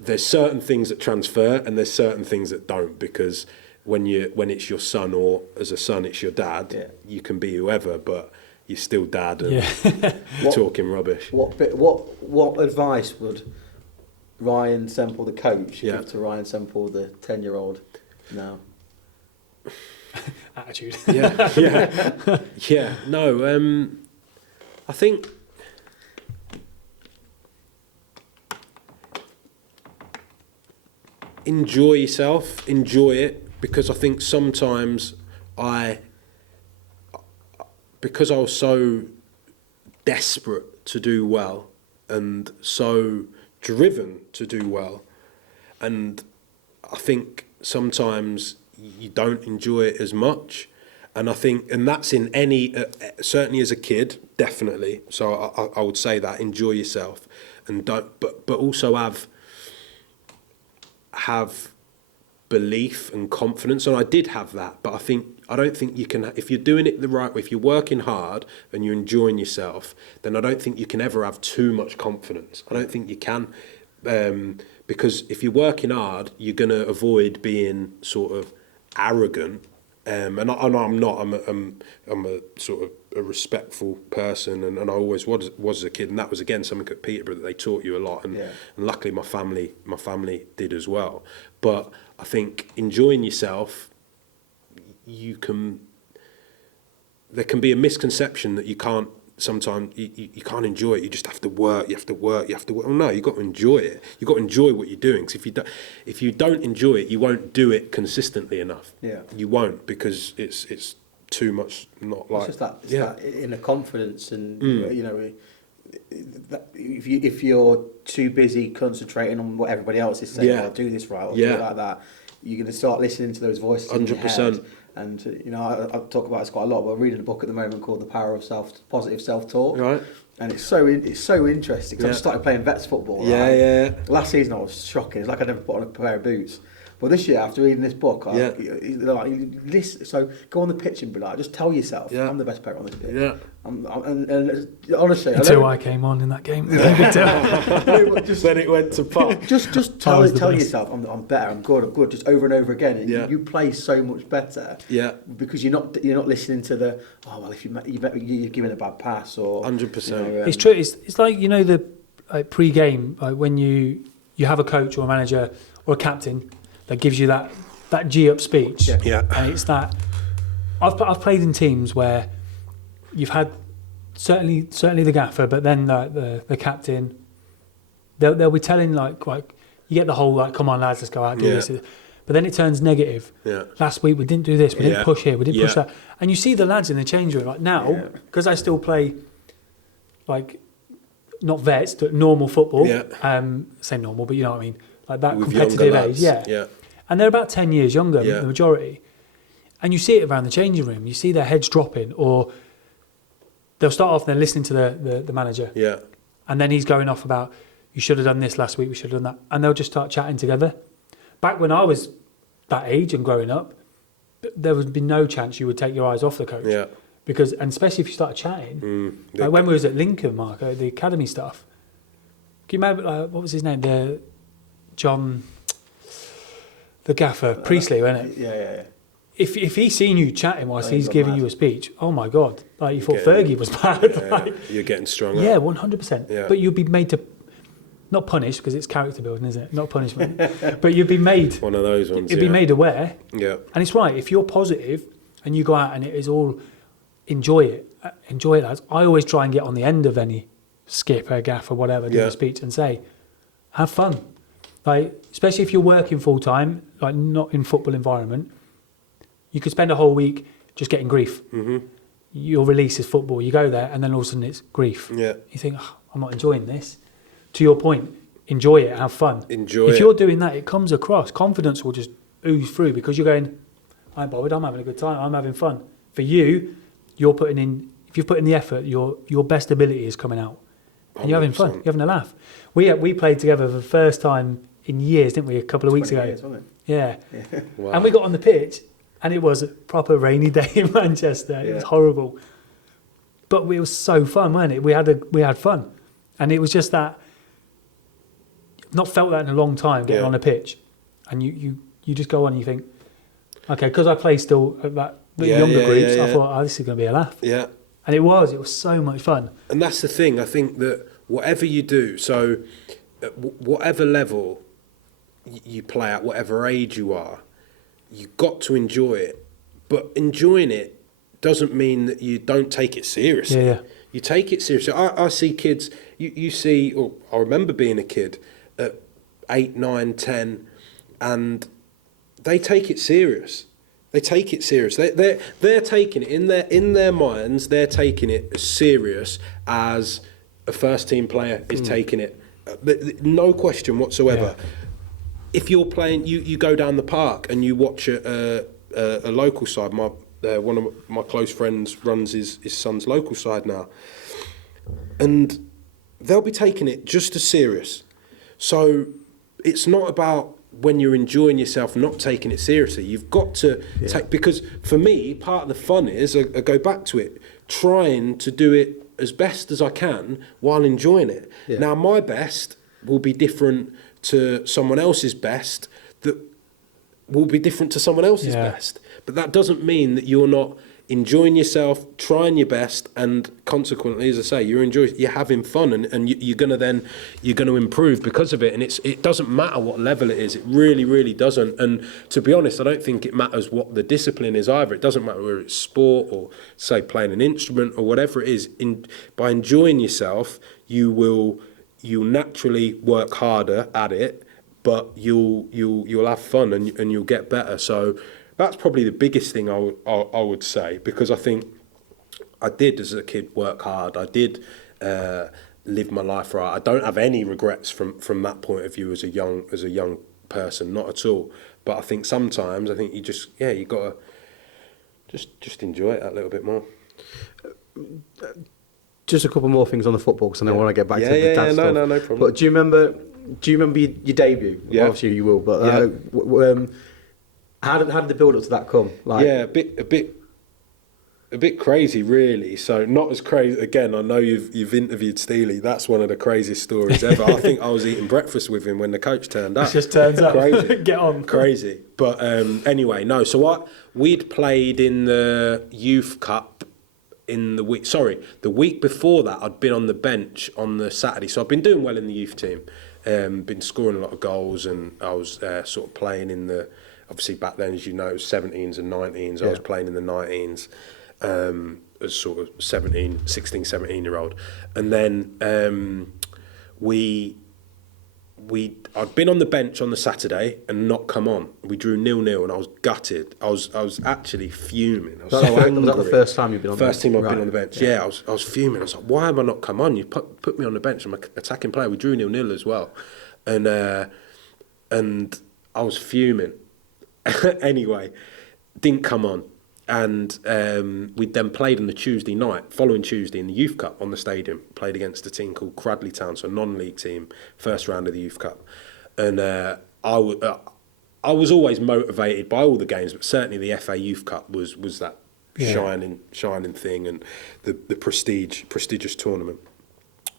there's certain things that transfer and there's certain things that don't, because when it's your son, or as a son it's your dad, you can be whoever, but you're still dad, and you're talking rubbish. What advice would Ryan Semple, the coach, give to Ryan Semple, the 10-year-old now? Attitude. No, I think enjoy yourself, enjoy it, because I think sometimes because I was so desperate to do well and so driven to do well, and I think sometimes you don't enjoy it as much, and I think, and that's in any, certainly as a kid, definitely. So I would say that enjoy yourself, and don't, but also have belief and confidence, and I did have that, but I don't think you can, if you're doing it the right way, if you're working hard and you're enjoying yourself, then I don't think you can ever have too much confidence. I don't think you can, because if you're working hard, you're going to avoid being sort of arrogant, and I'm not. I'm a sort of a respectful person, and I always was as a kid, and that was again something at Peterborough that they taught you a lot, and luckily my family did as well. But I think enjoying yourself, there can be a misconception that you can't, sometimes you can't enjoy it, you just have to work. Well, no, you've got to enjoy it. You've got to enjoy what you're doing, because if you don't enjoy it, you won't do it consistently enough. You won't, because it's too much, not like... It's just that inner confidence, and if you're too busy concentrating on what everybody else is saying, I'll do this right, or do it like that, you're going to start listening to those voices 100%. In your head. And I talk about this quite a lot. We're reading a book at the moment called The Power of Positive Self-Talk. Right. And it's so interesting, because I just started playing vets football. Last season I was shocking. It's like I never put on a pair of boots. But this year, after reading this book, listen, so go on the pitch and be like, just tell yourself, I'm the best player on this pitch. And honestly, until I came on in that game, then it went to pot. Just tell yourself, I'm better, I'm good, just over and over again. And you play so much better. Because you're not listening to the if you're giving a bad pass, or 100%. It's true. It's like the pre-game, when you have a coach or a manager or a captain that gives you that G-up speech. And it's that... I've played in teams where you've had certainly the gaffer, but then the captain, they'll be telling, like you get the whole, like, come on lads, let's go out and do this. But then it turns negative. Last week we didn't do this, we didn't push here, we didn't push that. And you see the lads in the change room, like now, because I still play, like, not vets, but normal football. Same normal, but you know what I mean. Like that with competitive age, and they're about 10 years younger, the majority. And you see it around the changing room. You see their heads dropping, or they'll start off and they're listening to the manager. And then he's going off about, you should have done this last week, we should have done that. And they'll just start chatting together. Back when I was that age and growing up, there would be no chance you would take your eyes off the coach. Because, and especially if you started chatting. Like when we was at Lincoln, Mark, the academy stuff. Can you remember, what was his name? John, the gaffer, Priestley, wasn't it? If he's seen you chatting whilst he's giving you a speech, oh my God, like you thought Fergie was bad. You're getting stronger. 100%. But you'd be made to, not punish, because it's character building, isn't it? Not punishment. But you'd be made. One of those ones. You'd be made aware. And it's right, if you're positive and you go out and it is all, enjoy it, lads. I always try and get on the end of any skip or gaff or whatever, do a speech and say, have fun. Like, especially if you're working full time, like not in football environment, you could spend a whole week just getting grief. Mm-hmm. Your release is football. You go there and then all of a sudden it's grief. Yeah. You think, oh, I'm not enjoying this. To your point, enjoy it, have fun. If you're doing that, it comes across. Confidence will just ooze through because you're going, I ain't bothered, I'm having a good time, I'm having fun. For you, you're putting in, if you've put in the effort, your best ability is coming out. And you're having fun, you're having a laugh. We played together for the first time in years, didn't we, a couple of weeks ago? Years, wasn't it? Yeah. Wow. And we got on the pitch and it was a proper rainy day in Manchester. It was horrible. But it was so fun, wasn't it? We had fun. And it was just that, not felt that in a long time, getting on a pitch. And you just go on and you think, okay, because I play still at the younger groups, I thought, oh, this is going to be a laugh. Yeah. And it was so much fun. And that's the thing, I think that whatever you do, so at whatever level you play at, whatever age you are, you've got to enjoy it. But enjoying it doesn't mean that you don't take it seriously. Yeah. You take it seriously. I see kids, you see, or I remember being a kid at 8, 9, 10, and they take it serious. They take it serious. They're taking it in their minds. They're taking it as serious as a first team player is taking it. No question whatsoever. Yeah. If you're playing, you go down the park and you watch a local side. One of my close friends runs his son's local side now, and they'll be taking it just as serious. So it's not about when you're enjoying yourself not taking it seriously. You've got to take, because for me, part of the fun is, I go back to it, trying to do it as best as I can while enjoying it. Yeah. Now, my best will be different to someone else's best that will be different to someone else's best. But that doesn't mean that you're not enjoying yourself, trying your best, and consequently, as I say, you're having fun, and you're going to improve because of it. And it doesn't matter what level it is. It really, really doesn't. And to be honest, I don't think it matters what the discipline is either. It doesn't matter whether it's sport or, say, playing an instrument or whatever it is. By enjoying yourself, you'll naturally work harder at it, but you'll have fun and you'll get better. So that's probably the biggest thing I would say, because I think I did, as a kid, work hard. I did live my life right. I don't have any regrets from that point of view as a young person, not at all. But I think sometimes you just you got to just enjoy it a little bit more. Just a couple more things on the football, because I want to get back to the dad stuff. No problem. But do you remember your debut? Yeah. Obviously you will, but how did the build up to that come? A bit crazy, really. So not as crazy. Again, I know you've interviewed Steely. That's one of the craziest stories ever. I think I was eating breakfast with him when the coach turned up. It just turns up. Crazy. Get on. Crazy. But anyway, no. So we'd played in the Youth Cup the week before that. I'd been on the bench on the Saturday. So I've been doing well in the youth team. Been scoring a lot of goals, and I was sort of playing in the. Obviously, back then, as you know, it was 17s and 19s. I was playing in the 19s as sort of 16, 17-year-old. And then I'd been on the bench on the Saturday and not come on. We drew 0-0 and I was gutted. I was actually fuming. I was so angry. Was that the first time you've been on the bench? First time I've been on the bench, yeah. I was fuming. I was like, why have I not come on? You put me on the bench. I'm an attacking player. We drew 0-0 as well. And I was fuming. Anyway, didn't come on, and we then played on the Tuesday night, following Tuesday in the Youth Cup on the stadium. Played against a team called Cradley Town, so a non-league team, first round of the Youth Cup, and I was always motivated by all the games, but certainly the FA Youth Cup was that shining thing, and the prestigious tournament.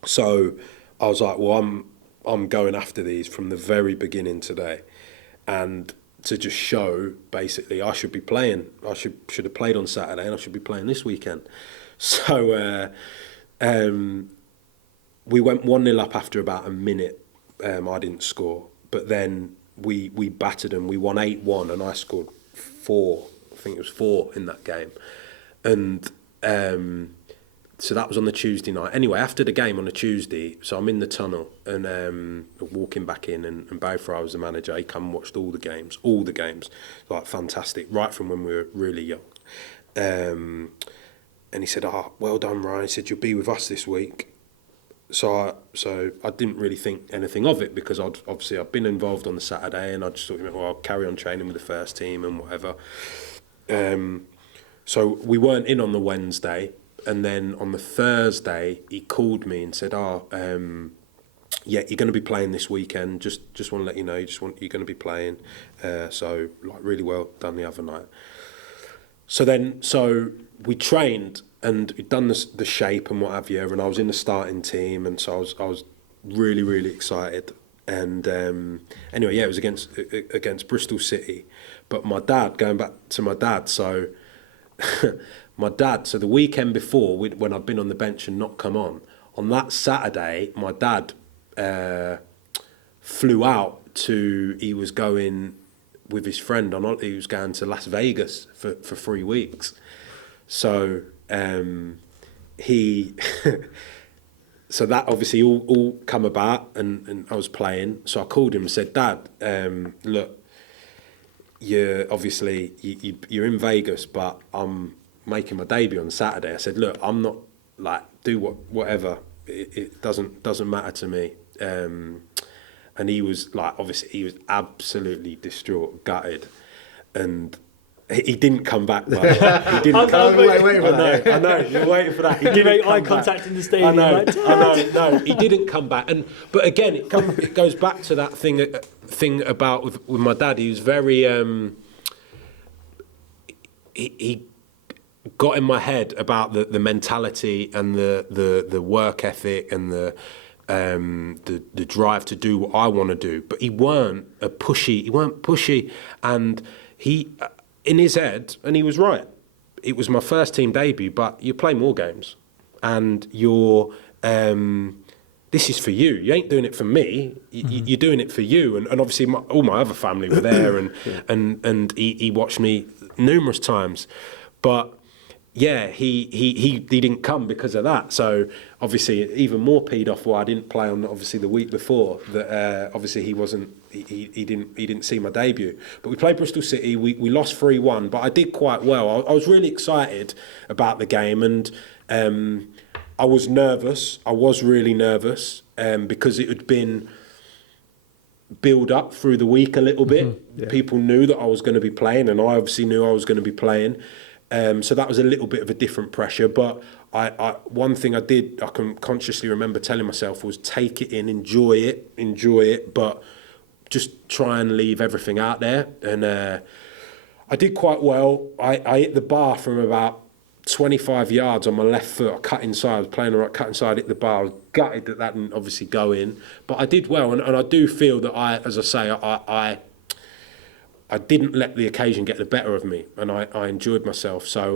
So I was like, well, I'm going after these from the very beginning today, and to just show, basically, I should be playing. I should have played on Saturday, and I should be playing this weekend. So we went 1-0 up after about a minute. I didn't score, but then we battered them. We won 8-1, and I scored 4. I think it was 4 in that game. And so that was on the Tuesday night. Anyway, after the game on a Tuesday, so I'm in the tunnel and walking back in, and Barry Fry was the manager. He come and watched all the games, like fantastic, right from when we were really young. And he said, well done, Ryan. He said, you'll be with us this week. So I didn't really think anything of it, because I'd been involved on the Saturday, and I just thought, well, I'll carry on training with the first team and whatever. So we weren't in on the Wednesday, and then on the Thursday he called me and said, yeah, you're going to be playing this weekend. Just want to let you know, you're going to be playing. So like really well done the other night. So we trained and we'd done the shape and what have you, and I was in the starting team, and so I was really, really excited. And anyway, yeah, it was against Bristol City. But my dad, going back to my dad, so my dad, so the weekend before, when I'd been on the bench and not come on that Saturday, my dad flew out he was going with his friend he was going to Las Vegas for 3 weeks. So he so that obviously all come about, and I was playing. So I called him and said, Dad, look, you're you're in Vegas, but I'm making my debut on Saturday. I said, look, I'm not like, do whatever. It doesn't matter to me. And he was like, obviously he was absolutely distraught, gutted, and he didn't come back. By the way. He didn't come back. Waiting for that. I know, you're waiting for that. He You didn't make come eye back. contact in the stadium. I like, know, no, he didn't come back. But again, it goes back to that thing about with my dad. He was very, he got in my head about the mentality and the work ethic and the drive to do what I want to do. But he weren't pushy, and he, in his head, and he was right. It was my first team debut, but you play more games, and you're this is for you. You ain't doing it for me. You're doing it for you. And obviously, all my other family were there, and he watched me numerous times, but. Yeah, he didn't come because of that. So obviously, even more peed off why I didn't play on obviously the week before. That obviously he didn't see my debut. But we played Bristol City. We lost 3-1, but I did quite well. I was really excited about the game, and I was nervous. I was really nervous because it had been build up through the week a little bit. Mm-hmm. Yeah. People knew that I was going to be playing, and I obviously knew I was going to be playing. So that was a little bit of a different pressure, but one thing I can consciously remember telling myself was take it in, enjoy it, but just try and leave everything out there. And I did quite well. I hit the bar from about 25 yards on my left foot. I cut inside, I was playing the right, cut inside, hit the bar. I was gutted that didn't obviously go in, but I did well, and I do feel that as I say, I didn't let the occasion get the better of me, and I enjoyed myself. So,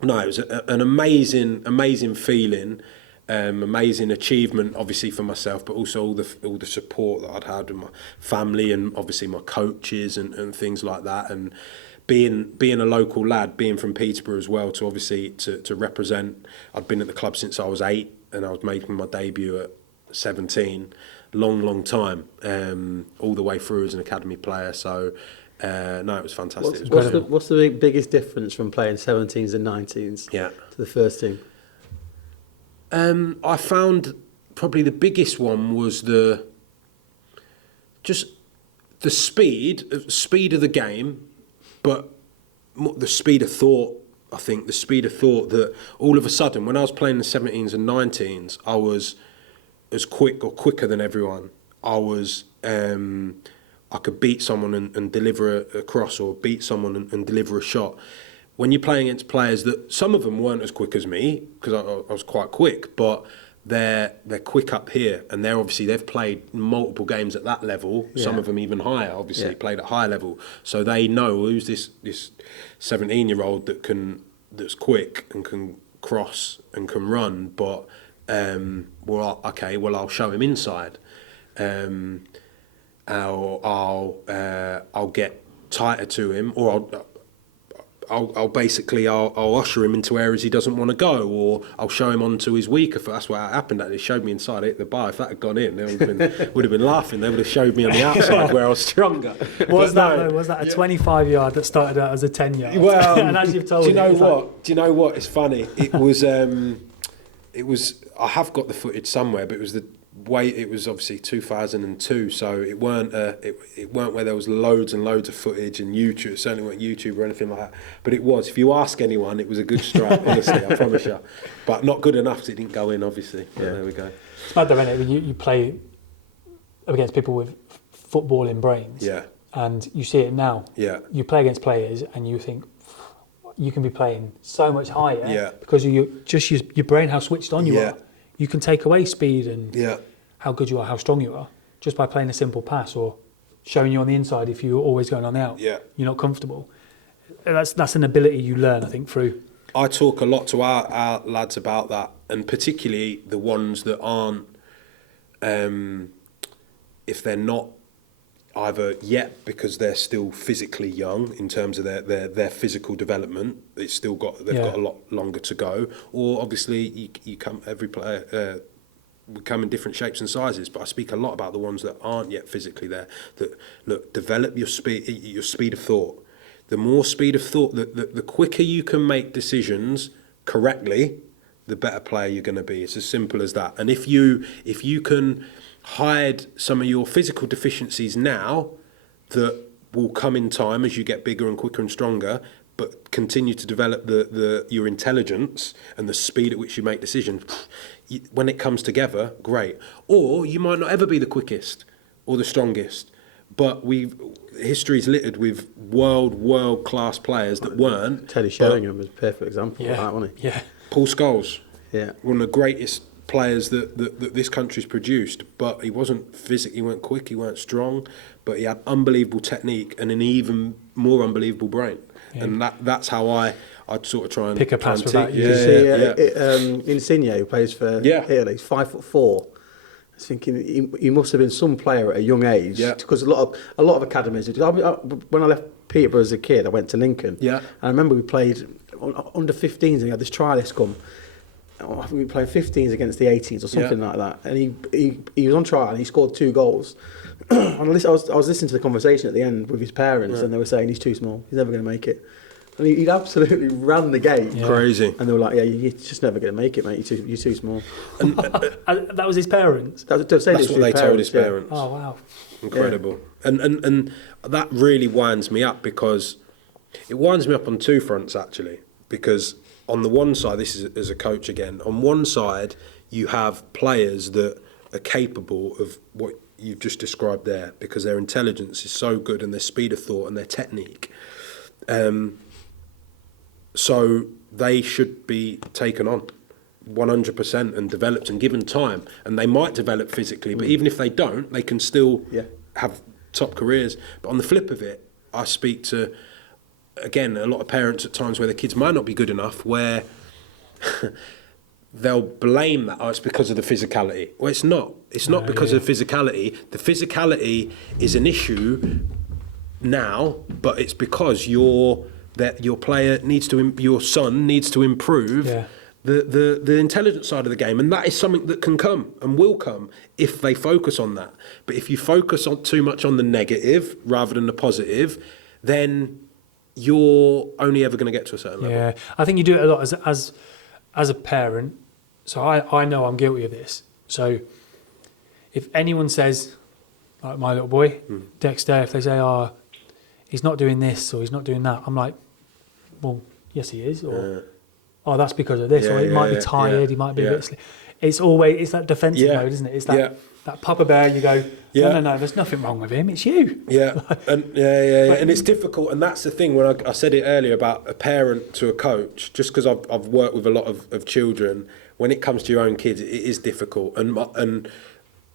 no, it was an amazing feeling, amazing achievement, obviously for myself, but also all the support that I'd had with my family and obviously my coaches and things like that. And being a local lad, being from Peterborough as well, to obviously to represent. I'd been at the club since I was 8, and I was making my debut at 17. Long time, all the way through as an academy player. So, no, it was fantastic. What's the biggest difference from playing 17s and 19s to the first team? I found probably the biggest one was the speed of the game, but the speed of thought. I think the speed of thought that all of a sudden, when I was playing the 17s and 19s, I was as quick or quicker than everyone. I was, I could beat someone and deliver a cross, or beat someone and deliver a shot. When you're playing against players that some of them weren't as quick as me, because I was quite quick, but they're quick up here, and they've played multiple games at that level. Yeah. Some of them even higher, obviously played at higher level, so they know who's this 17-year-old that's quick and can cross and can run, but. I'll show him inside. I'll get tighter to him, or I'll basically usher him into areas he doesn't want to go, or I'll show him onto his weaker foot. That's what happened. It showed me inside. I hit the bar. If that had gone in, they would have been laughing. They would have showed me on the outside where I was stronger. Was that a 25-yard that started out as a 10-yard? Well, and as you've told do you know me, what? Do you know what? It's funny. It was. I have got the footage somewhere, but it was the way. It was obviously 2002, so it weren't. It weren't where there was loads and loads of footage and YouTube. It certainly weren't YouTube or anything like that. But it was. If you ask anyone, it was a good strike. Honestly, I promise you. But not good enough because it didn't go in. Obviously. But there we go. It's mad though, isn't it? When you play against people with footballing brains. Yeah. And you see it now. Yeah. You play against players, and you think you can be playing so much higher. Yeah. Because of your brain, how switched on you are. You can take away speed and how good you are, how strong you are, just by playing a simple pass or showing you on the inside if you're always going on the out. Yeah. You're not comfortable. That's an ability you learn, I think, through. I talk a lot to our lads about that, and particularly the ones that aren't, if they're not either yet because they're still physically young in terms of their physical development, they've got a lot longer to go, or obviously you come, every player we come in different shapes and sizes, but I speak a lot about the ones that aren't yet physically there, that look, develop your speed of thought. The more speed of thought, the quicker you can make decisions correctly, the better player you're going to be. It's as simple as that. And if you can hide some of your physical deficiencies now, that will come in time as you get bigger and quicker and stronger, but continue to develop your intelligence and the speed at which you make decisions, when it comes together, great. Or you might not ever be the quickest or the strongest, but history's littered with world class players that weren't. Teddy Sheringham was a perfect example of that, wasn't he? Yeah. Paul Scholes, one of the greatest players that this country's produced, but he wasn't physically, he weren't quick, he weren't strong, but he had unbelievable technique and an even more unbelievable brain. And that's how I'd sort of try and pick a pass without you. Insigne, who plays for Italy, he's 5'4". I was thinking he must have been some player at a young age, because a lot of academies. When I left Peterborough as a kid, I went to Lincoln. Yeah, and I remember we played under 15s, and we had this trialist come. I think we were playing 15s against the 18s or something like that, and he was on trial and he scored 2 goals. And I was listening to the conversation at the end with his parents, and they were saying he's too small, he's never going to make it. And he'd absolutely ran the game. Crazy. And they were like, you're just never going to make it, mate. You're too small. And that was his parents? That's what they told his parents. Oh, wow. Incredible. And that really winds me up, because it winds me up on 2 fronts, actually. Because on the one side, this is as a coach again, on one side, you have players that are capable of what you've just described there, because their intelligence is so good and their speed of thought and their technique. So they should be taken on 100% and developed and given time. And they might develop physically, but even if they don't, they can still have top careers. But on the flip of it, I speak to, again, a lot of parents at times where their kids might not be good enough, where they'll blame that, it's because of the physicality. Well, it's not. It's not because of physicality. The physicality is an issue now, but it's because your player needs to, your son needs to improve the intelligence side of the game, and that is something that can come and will come if they focus on that. But if you focus on too much on the negative rather than the positive, then you're only ever going to get to a certain level. Yeah, I think you do it a lot as a parent. So I know I'm guilty of this. So if anyone says, like my little boy, Dexter, if they say, he's not doing this or he's not doing that, I'm like, well, yes he is, or that's because of this, or he might be tired, he might be a bit sleepy. It's that defensive mode, isn't it? It's that Papa Bear, you go, no, there's nothing wrong with him, it's you. And it's difficult, and that's the thing, when I said it earlier about a parent to a coach, just because I've worked with a lot of children, when it comes to your own kids, it is difficult. And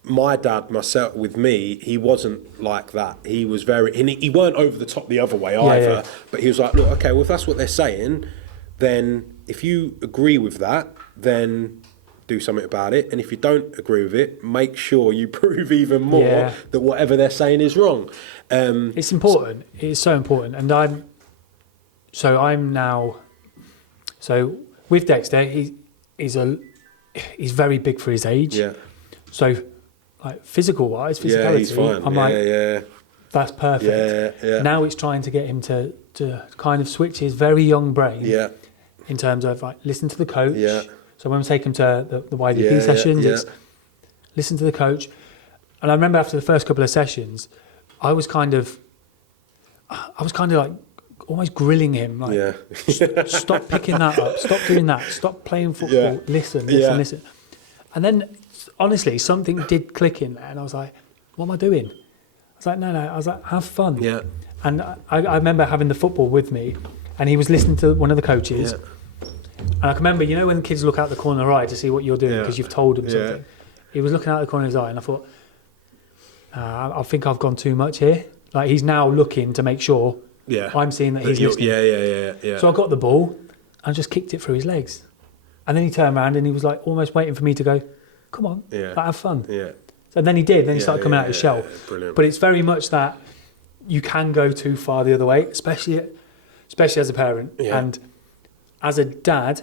my dad, myself, with me, he wasn't like that. He was he weren't over the top the other way either, but he was like, look, okay, well, if that's what they're saying, then if you agree with that, then do something about it. And if you don't agree with it, make sure you prove even more that whatever they're saying is wrong. It's important. It's so important. And So I'm now. So with Dexter, he's very big for his age. Yeah. So like physicality, Yeah, he's fine. I'm that's perfect. Yeah. Now it's trying to get him to kind of switch his very young brain. Yeah. In terms of like listen to the coach. Yeah. So when we take him to the YDP sessions, it's listen to the coach. And I remember after the first couple of sessions, I was kind of like almost grilling him, like stop picking that up, stop doing that, stop playing football, listen. And then honestly, something did click in there, and I was like, what am I doing? I was like, no. I was like, have fun. Yeah. And I remember having the football with me, and he was listening to one of the coaches. Yeah. And I can remember, you know, when kids look out the corner of their eye to see what you're doing because you've told them something. He was looking out the corner of his eye, and I thought, I think I've gone too much here. Like, he's now looking to make sure I'm seeing that he's listening. Yeah. So I got the ball and just kicked it through his legs. And then he turned around and he was like almost waiting for me to go, come on, have fun. Yeah. So then he did. Then he started coming out his shell. Brilliant. But it's very much that you can go too far the other way, especially as a parent. Yeah. And as a dad,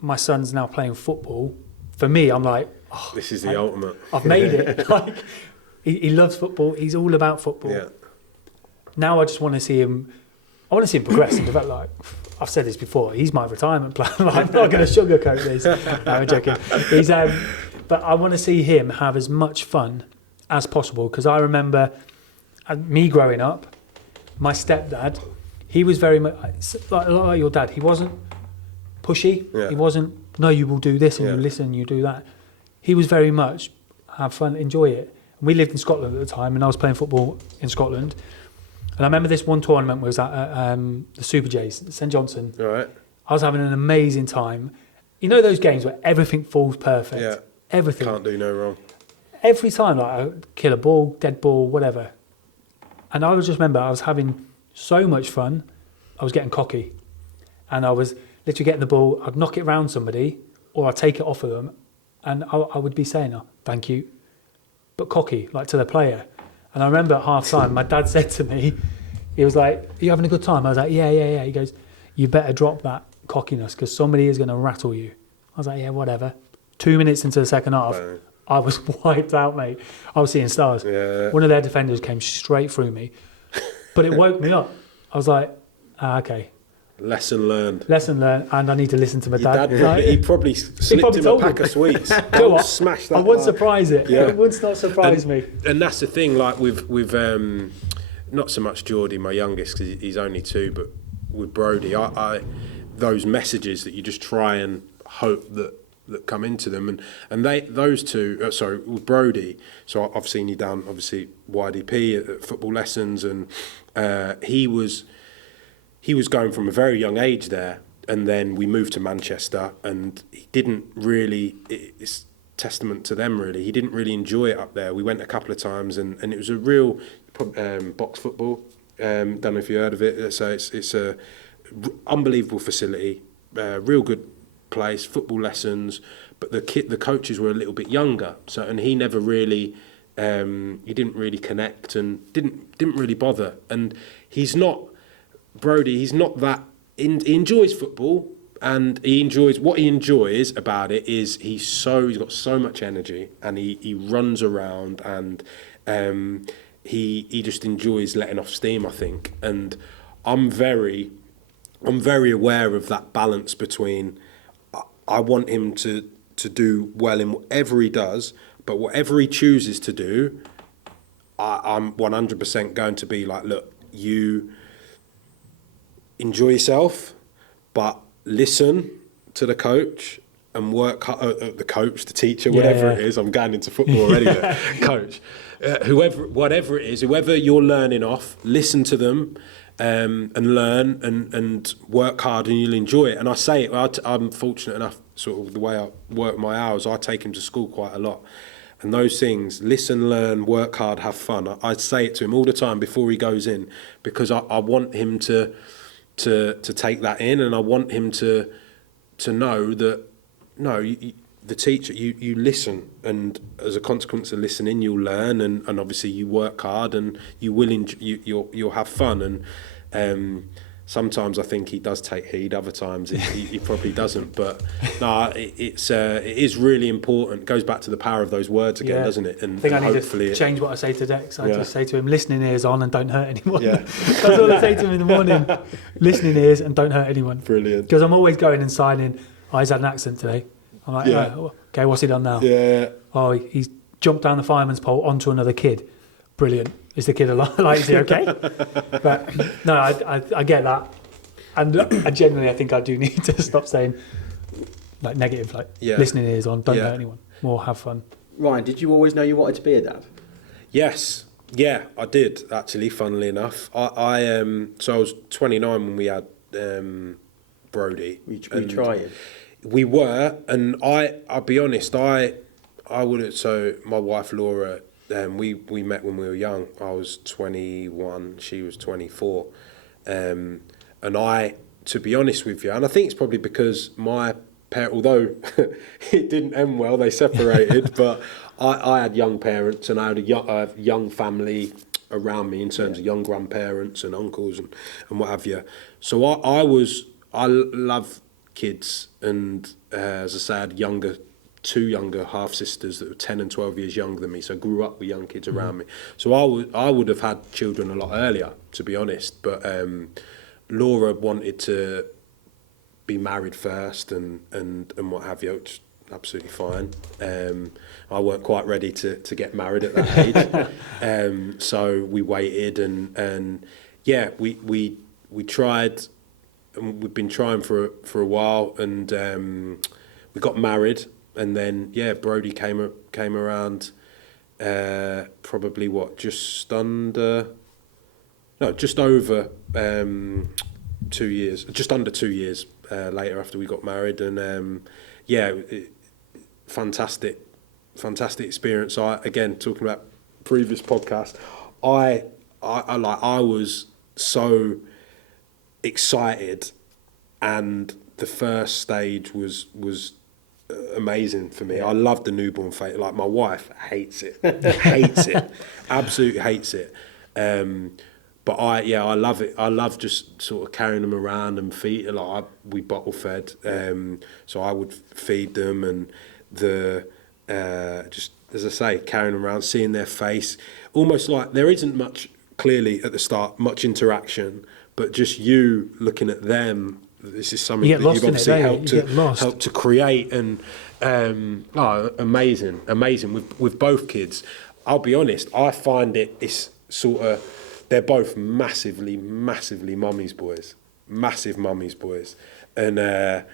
my son's now playing football. For me, I'm like, oh, this is the ultimate. I've made it. Like, he loves football. He's all about football. Yeah. Now I just want to see him. I want to see him progress and develop. Like I've said this before, he's my retirement plan. Like, I'm not going to sugarcoat this. No, I'm joking. But I want to see him have as much fun as possible, because I remember me growing up, my stepdad, he was very much like your dad. He wasn't pushy. Yeah. He wasn't, no, you will do this and you listen, you do that. He was very much have fun, enjoy it. And we lived in Scotland at the time, and I was playing football in Scotland. And I remember this one tournament was at the Super Jays, St Johnson. All right. I was having an amazing time. You know those games where everything falls perfect? Yeah. Everything. Can't do no wrong. Every time, like, I would kill a ball, dead ball, whatever. And I just remember I was having so much fun, I was getting cocky. And I was literally getting the ball, I'd knock it round somebody, or I'd take it off of them, and I would be saying, oh, thank you, but cocky, like to the player. And I remember at half time, my dad said to me, he was like, are you having a good time? I was like, yeah. He goes, you better drop that cockiness, because somebody is going to rattle you. I was like, yeah, whatever. 2 minutes into the second half, Bang. I was wiped out, mate. I was seeing stars. Yeah. One of their defenders came straight through me, but it woke me up. I was like, okay. Lesson learned. And I need to listen to my dad. He probably slipped him a pack of sweets. Go Smash that. I wouldn't surprise it. Yeah. It would not surprise me. And that's the thing, like with not so much Geordie, my youngest, because he's only 2, but with Brody, I those messages that you just try and hope that come into them, and those two. With Brody. So I've seen you down, obviously YDP at football lessons, and he was going from a very young age there, and then we moved to Manchester, and he didn't really. It's testament to them, really. He didn't really enjoy it up there. We went a couple of times, and it was a real box football. Don't know if you heard of it. So it's a unbelievable facility, real good place, football lessons. But the coaches were a little bit younger, and he never really. He didn't really connect and didn't really bother. And he's not. Brody, he's not that. He enjoys football, and he enjoys about it is he's got so much energy, and he runs around, and he just enjoys letting off steam, I think. And I'm very aware of that balance between. I want him to do well in whatever he does, but whatever he chooses to do, I'm 100% going to be like, look, you. Enjoy yourself, but listen to the coach and work the teacher, whatever it is. I'm going into football already. Coach, whatever it is, whoever you're learning off, listen to them and learn and work hard, and you'll enjoy it. And I say it. I'm fortunate enough, sort of the way I work my hours. I take him to school quite a lot. And those things, listen, learn, work hard, have fun. I say it to him all the time before he goes in, because I want him to take that in, and I want him to know that the teacher, you listen, and as a consequence of listening, you'll learn, and obviously you work hard, and you will you'll have fun, and sometimes I think he does take heed, other times he probably doesn't. But no, it is really important. It goes back to the power of those words again, doesn't it? And I think I need hopefully to change what I say to Dex. I just say to him, listening ears on and don't hurt anyone. Yeah. That's all I say to him in the morning. Listening ears and don't hurt anyone. Brilliant. Because I'm always going and signing, oh, he's had an accident today. I'm like, oh, okay, what's he done now? Yeah. Oh, he's jumped down the fireman's pole onto another kid. Brilliant. Is the kid alive? Like, is he okay? But no, I get that. And I genuinely, I think I do need to stop saying like negative, like listening ears on, don't hurt anyone, more have fun. Ryan, did you always know you wanted to be a dad? Yes. Yeah, I did actually, funnily enough. So I was 29 when we had Brody. Were you trying? We were, and I'll be honest, I wouldn't. So my wife Laura, we met when we were young. I was 21, she was 24, and to be honest with you, and I think it's probably because my parent, although it didn't end well, they separated, but I had young parents and I had a young family around me in terms of young grandparents and uncles and what have you. So I love kids, and as I say, I had two younger half sisters that were 10 and 12 years younger than me, so I grew up with young kids around me. So I would have had children a lot earlier, to be honest, but Laura wanted to be married first and what have you, which is absolutely fine. I weren't quite ready to get married at that age, so we waited and we tried, and we've been trying for a while, and we got married, and then Brody came around, probably just over 2 years, just under 2 years later after we got married, and fantastic experience. Again, talking about previous podcast, I was so excited, and the first stage was amazing for me. I love the newborn phase. Like, my wife hates it, absolutely hates it. But I love it. I love just sort of carrying them around and feed. We bottle fed, so I would feed them, and just as I say, carrying them around, seeing their face, almost like there isn't much clearly at the start, much interaction, but just you looking at them. This is something that you've obviously helped to create, and amazing with both kids. I'll be honest, I find it's sort of, they're both massively mummy's boys, massive mummy's boys, and I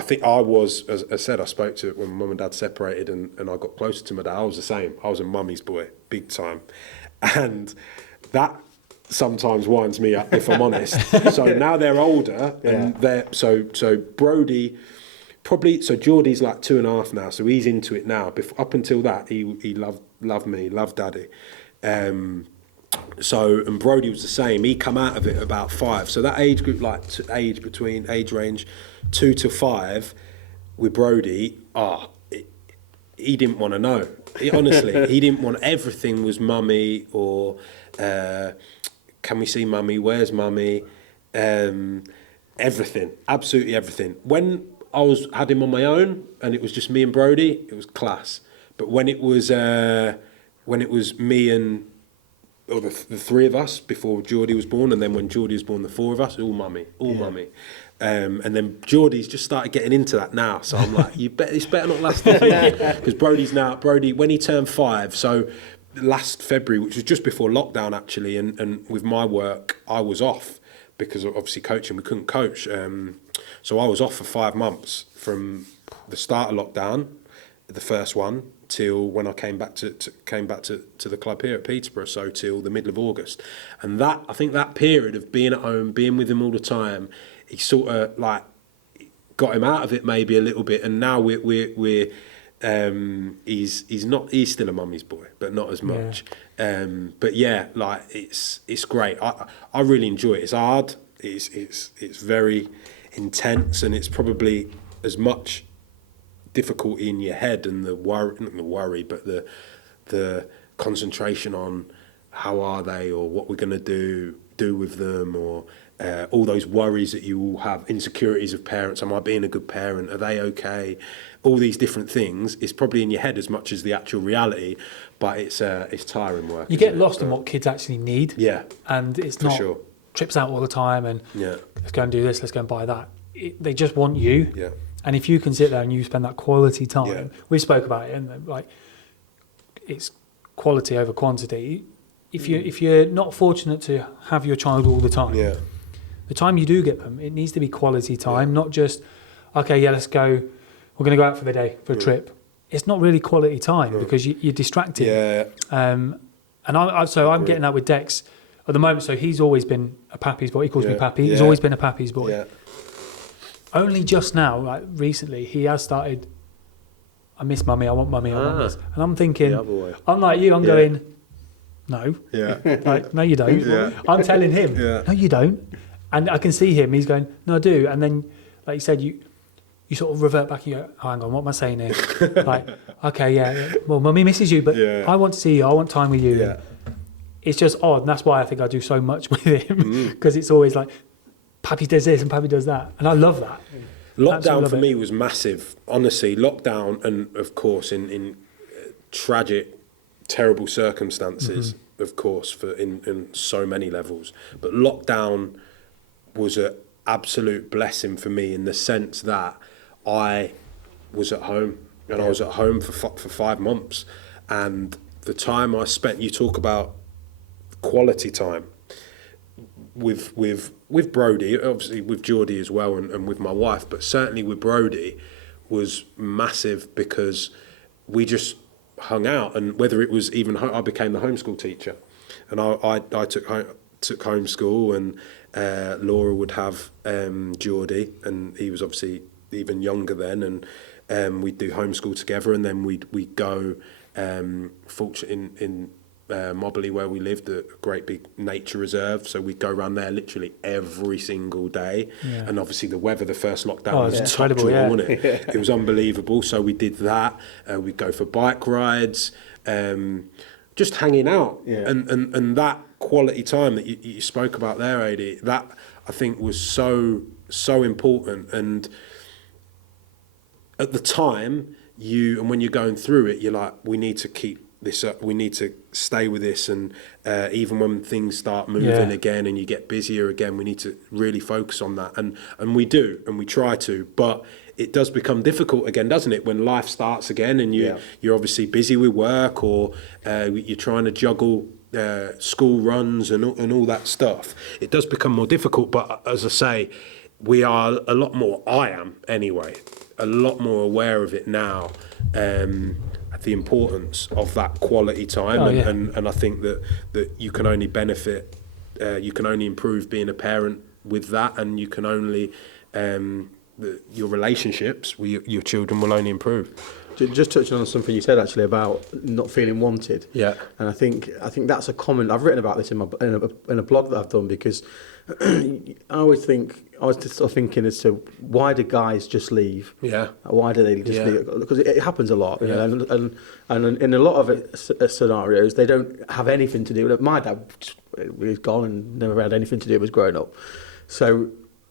think I was, as I said, I spoke to when mum and dad separated, and I got closer to my dad. I was the same. I was a mummy's boy, big time, and that sometimes winds me up, if I'm honest. So now they're older, and they're so Brody probably, so Geordie's like 2.5 now, so he's into it now. Up until that, he loved me, loved daddy. So, and Brody was the same. He come out of it about 5. So that age group, like age range 2 to 5, with Brody, he didn't want to know. Honestly, he didn't want, everything was mummy, or can we see mummy? Where's mummy? Everything, absolutely everything. When I had him on my own and it was just me and Brody, it was class. But when it was me and, or the 3 of us before Geordie was born, and then when Geordie was born, the 4 of us, all mummy. And then Geordie's just started getting into that now. So I'm like, this better not last this long. Because Brody, when he turned 5, so last February, which was just before lockdown actually, and with my work, I was off because of obviously coaching, we couldn't coach. So I was off for 5 months from the start of lockdown, the first one, till when I came back to the club here at Peterborough, so till the middle of August. And that, I think that period of being at home, being with him all the time, he sort of like got him out of it maybe a little bit. And now he's still a mummy's boy, but not as much. But yeah, like it's great. I really enjoy it. It's hard. It's very intense, and it's probably as much difficulty in your head and the worry, not the worry, but the concentration on how are they, or what we're going to do with them, or all those worries that you all have, insecurities of parents. Am I being a good parent? Are they okay? All these different things is probably in your head as much as the actual reality, but it's tiring work. You get lost in what kids actually need. Yeah, and it's for not sure. trips out all the time and Yeah, let's go and do this, let's go and buy that. They just want you. yeah, And if you can sit there and you spend that quality time, Yeah. we spoke about it, and like it's quality over quantity. If you're not fortunate to have your child all the time, yeah, the time you do get them, it needs to be quality time, Yeah. not just okay, yeah, let's go. We're going to go out for the day for a trip. It's not really quality time because you're distracted. yeah, And I'm getting that with Dex at the moment. So he's always been a pappy's boy. He calls me Yeah. pappy. He's Yeah. always been a pappy's boy. yeah, Only just now, like recently, he has started. I miss mummy. I want mummy. I want this. And I'm thinking, The other way. I'm like you. I'm Yeah. going, no, yeah, like no, you don't. Yeah. I'm telling him, Yeah. no, you don't. And I can see him. He's going, no, I do. And then, like you said, you sort of revert back and you go, oh, hang on, what am I saying here? Like, okay, yeah, well, mummy misses you, but Yeah. I want to see you. I want time with you. yeah. It's just odd, and that's why I think I do so much with him, because it's always like, Pappy does this and Pappy does that, and I love that. Absolutely Lockdown love for it. me was massive. Honestly, lockdown, and of course in tragic, terrible circumstances, of course, for in so many levels. But lockdown was an absolute blessing for me in the sense that I was at home, and I was at home for 5 months, and the time I spent. You talk about quality time with Brodie, obviously with Geordie as well, and with my wife, but certainly with Brodie was massive because we just hung out. And whether it was even I became the homeschool teacher, and I took homeschool, and Laura would have Geordie, and he was obviously even younger then, and we'd do homeschool together, and then we'd go fortunate in Mobley, where we lived, a great big nature reserve, so we'd go around there literally every single day. Yeah. And obviously the weather the first lockdown was top incredible, drawer, yeah. wasn't it? It was unbelievable. So we did that. We'd go for bike rides, just hanging out. Yeah. And that quality time that you spoke about there, AD, that I think was so important. And at the time, and when you're going through it, you're like, we need to keep this up, we need to stay with this, and even when things start moving again and you get busier again, we need to really focus on that, and we do, and we try to, but it does become difficult again, doesn't it, when life starts again, and you're obviously busy with work, or you're trying to juggle school runs and all that stuff. It does become more difficult, but as I say, we are a lot more, I am anyway, a lot more aware of it now, the importance of that quality time, and I think that you can only benefit, you can only improve being a parent with that, and you can only your relationships with your children will only improve. Just touching on something you said actually about not feeling wanted. Yeah. And I think that's a common. I've written about this in a blog that I've done, because I was just sort of thinking as to why do guys just leave? Yeah. Why do they just leave? Because it happens a lot, you Yeah. know, and in a lot of scenarios they don't have anything to do with it. My dad was gone and never had anything to do with us growing up. So,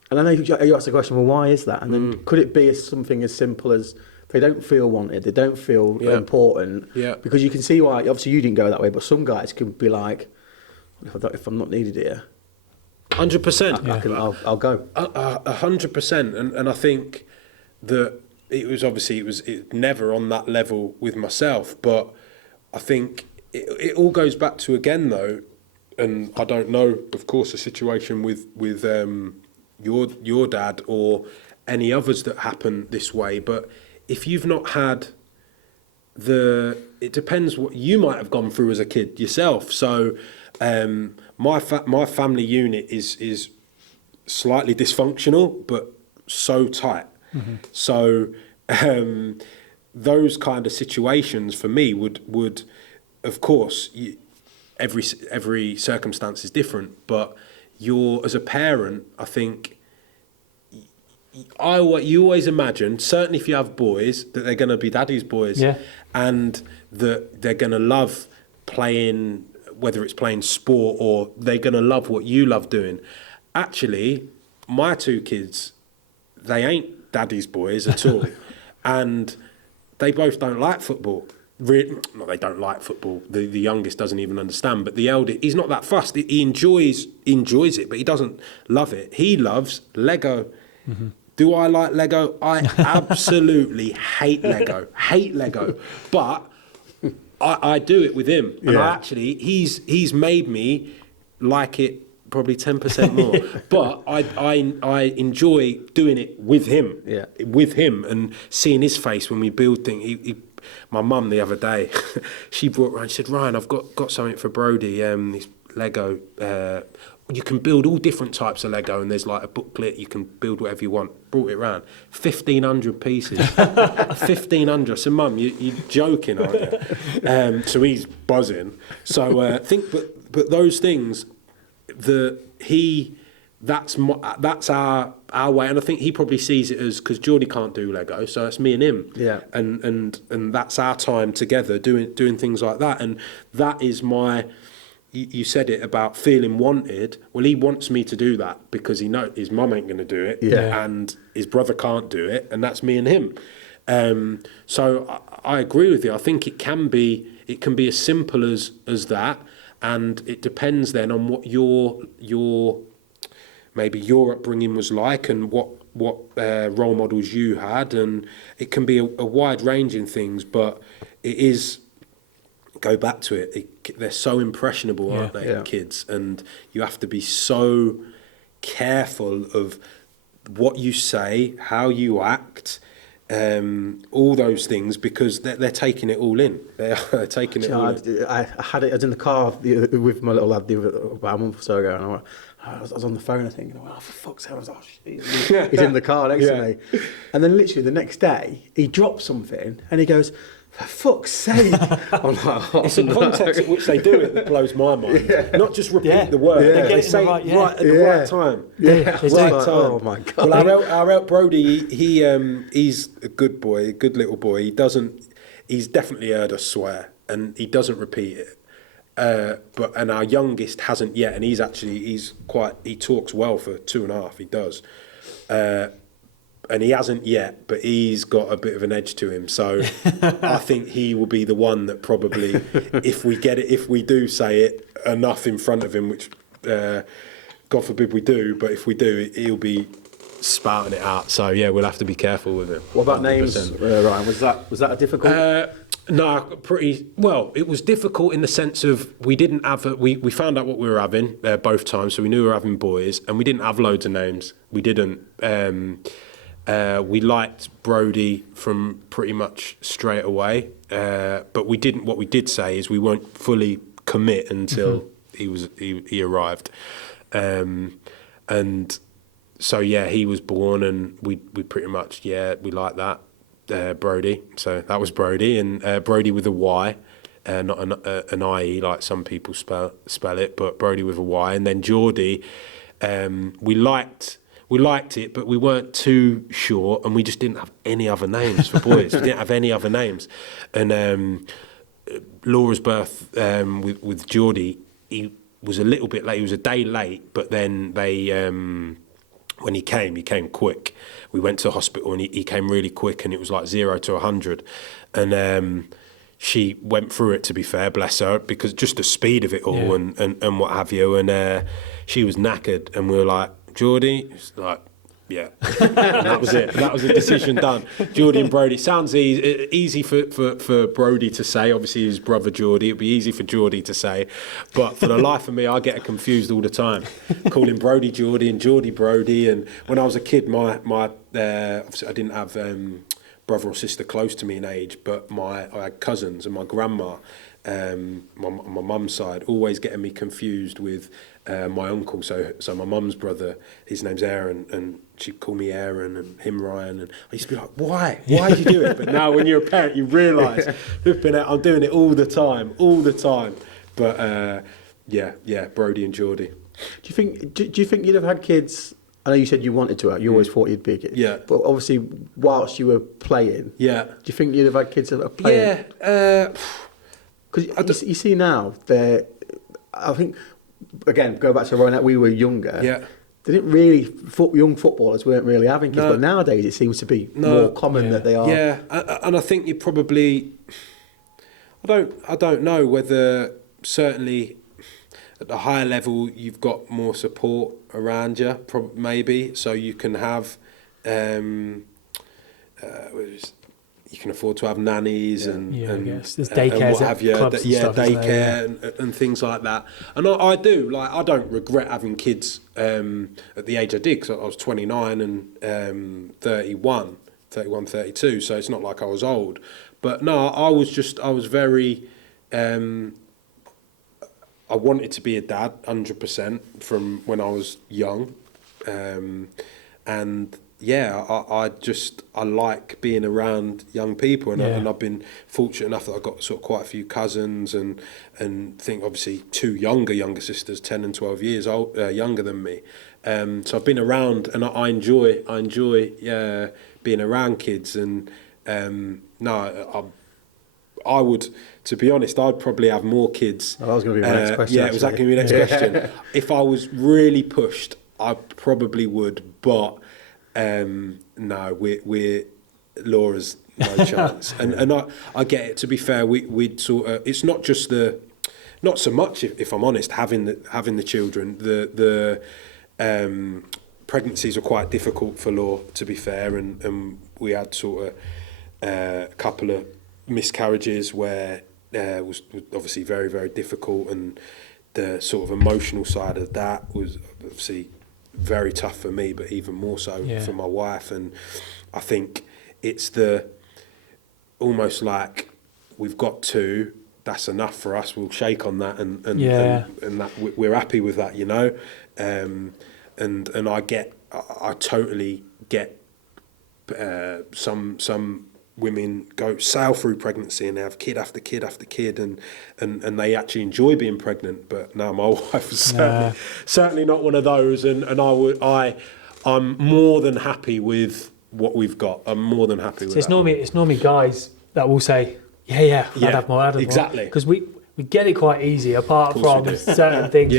and then you ask the question, well, why is that? And then could it be something as simple as they don't feel wanted, they don't feel important? Yeah. Because you can see why. Obviously, you didn't go that way, but some guys could be like, if I'm not needed here, 100%. I'll go. 100%, and I think that it was never on that level with myself, but I think it all goes back to, again though, and I don't know, of course, a situation with your dad or any others that happen this way, but if you've not had it depends what you might have gone through as a kid yourself. So my family unit is slightly dysfunctional, but so tight. Mm-hmm. So those kind of situations for me would of course, every circumstance is different, but as a parent, I think you always imagine, certainly if you have boys, that they're going to be daddy's boys, and that they're going to love playing, whether it's playing sport or they're going to love what you love doing. actually, my two kids, they ain't daddy's boys at all. And they both don't like football. No, they don't like football. The youngest doesn't even understand, but the elder, he's not that fussed. He enjoys it, but he doesn't love it. He loves Lego. Mm-hmm. Do I like Lego? I absolutely hate Lego. But I do it with him, and he's made me like it probably 10% more. But I enjoy doing it with him, and seeing his face when we build things. My mum the other day, she brought around. She said, "Ryan, I've got something for Brody. This Lego. You can build all different types of Lego, and there's like a booklet. You can build whatever you want." Brought it round, 1,500 pieces. 1,500. I said, "Mum, you're joking, aren't you?" So he's buzzing. So but those things, that's our way, and I think he probably sees it as, because Geordie can't do Lego, so it's me and him, and that's our time together doing things like that, and that is my. You said it about feeling wanted. Well, he wants me to do that because he knows his mum ain't going to do it, and his brother can't do it, and that's me and him. So I agree with you. I think it can be as simple as that, and it depends then on what your maybe your upbringing was like, and what role models you had, and it can be a wide range in things, but it is. Go back to it. They're so impressionable, aren't they, kids? And you have to be so careful of what you say, how you act, all those things, because they're taking it all in. They're taking it all in. I had it. I was in the car with my little lad about a month or so ago, and I was on the phone, I think, oh, for fuck's sake, I was like, oh, shit. He's in the car next to me. And then literally the next day, he dropped something, and he goes, for fuck's sake. I'm like, it's the context at which they do it that blows my mind. Not just repeat the word. They say it right at the right time. Right time. Oh my God. Well, our Brody, he's a good boy, a good little boy. He's definitely heard us swear, and he doesn't repeat it. And our youngest hasn't yet, and he talks well for 2.5. He does. And he hasn't yet, but he's got a bit of an edge to him. So I think he will be the one that probably, if we do say it enough in front of him, which God forbid we do, but if we do, he'll be spouting it out. So yeah, we'll have to be careful with him. What about 100%. Names, Ryan? Was that a difficult? No, pretty well. It was difficult in the sense of we didn't have we found out what we were having both times, so we knew we were having boys, and we didn't have loads of names. We didn't. We liked Brody from pretty much straight away, but we didn't. What we did say is we won't fully commit until he arrived, and so he was born, and we pretty much we liked that Brody. So that was Brody, and Brody with a Y, not an IE like some people spell it, but Brody with a Y, and then Geordie, we liked it, but we weren't too sure, and we just didn't have any other names for boys. We didn't have any other names. And Laura's birth with Geordie, he was a little bit late. He was a day late, but then they, when he came quick. We went to the hospital, and he came really quick, and it was like 0 to 100. And she went through it, to be fair, bless her, because just the speed of it all and what have you. And she was knackered, and we were like, Geordie, it's like, and that was it. That was a decision done. Geordie and Brody. Sounds easy for Brody to say. Obviously, his brother Geordie. It'd be easy for Geordie to say, but for the life of me, I get confused all the time, calling Brody Geordie and Geordie Brody. And when I was a kid, my obviously I didn't have brother or sister close to me in age, but I had cousins, and my grandma, my mum's side, always getting me confused with my uncle. So my mum's brother, his name's Aaron, and she'd call me Aaron, and him Ryan, and I used to be like, why did you do it? But now when you're a parent, you realise I'm doing it all the time. But Brody and Geordie. Do you think you'd have had kids? I know you said you wanted to. You always thought you'd be a kid. Yeah. But obviously, whilst you were playing, do you think you'd have had kids that are playing? Yeah. Because you see now, I think, again, go back to Ryan, we were younger. Yeah. they didn't really, young footballers weren't really having kids, No. but nowadays it seems to be more common that they are. Yeah, and I think you probably, I don't know whether certainly at the higher level you've got more support around you, maybe, so you can have, you can afford to have nannies and I guess there's and daycares what have you, clubs and stuff, isn't there? daycare and things like that. And I do, like, I don't regret having kids at the age I did, because I was 29 and 31, 32, so it's not like I was old. But no, I was very, I wanted to be a dad 100% from when I was young. And yeah, I like being around young people, and I've been fortunate enough that I've got sort of quite a few cousins, and think obviously two younger sisters, 10 and 12 years old, younger than me. So I've been around, and I enjoy being around kids. And I would, to be honest, I'd probably have more kids. Oh, that was going to be my next question. Yeah, it was actually my next question. If I was really pushed, I probably would, but no, we're Laura's no chance. And I get it. To be fair, we'd sort of, it's not just not so much, if I'm honest, having the children. The pregnancies were quite difficult for Laura, to be fair, and we had sort of a couple of miscarriages where it was obviously very, very difficult, and the sort of emotional side of that was obviously very tough for me, but even more so for my wife. And I think it's almost like we've got two, that's enough for us, we'll shake on that, and that we're happy with that, you know. And I totally get some women sail through pregnancy and they have kid after kid after kid, and they actually enjoy being pregnant. But no, my wife was certainly not one of those, and I'm more than happy with what we've got. I'm more than happy with it's that. It's normally guys that will say, I'd have more, exactly, because we get it quite easy, apart from certain things.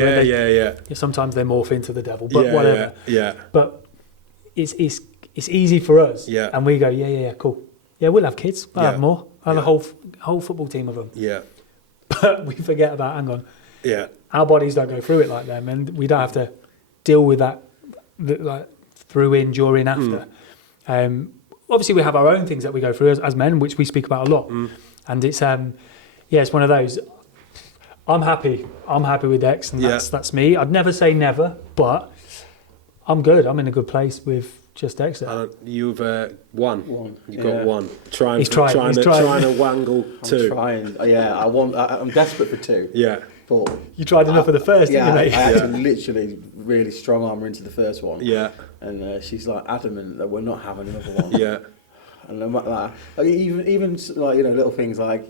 Sometimes they morph into the devil, but whatever. But it's easy for us, and we go, cool. Yeah, we'll have kids. I'll have more. I'll have a whole football team of them. Yeah. But we forget about, hang on. Yeah. Our bodies don't go through it like them, and we don't have to deal with that like through, in, during, after. Obviously, we have our own things that we go through as men, which we speak about a lot. And it's it's one of those. I'm happy with Dex, and that's me. I'd never say never, but I'm good. I'm in a good place with just Dexter. You've won. You've got one. He's trying to wangle two. I'm trying. I'm desperate for two. Yeah. But you tried enough for the first, didn't you, mate? I actually literally really strong arm her into the first one. Yeah. And she's like adamant that we're not having another one. Yeah. And no matter that, like even like little things like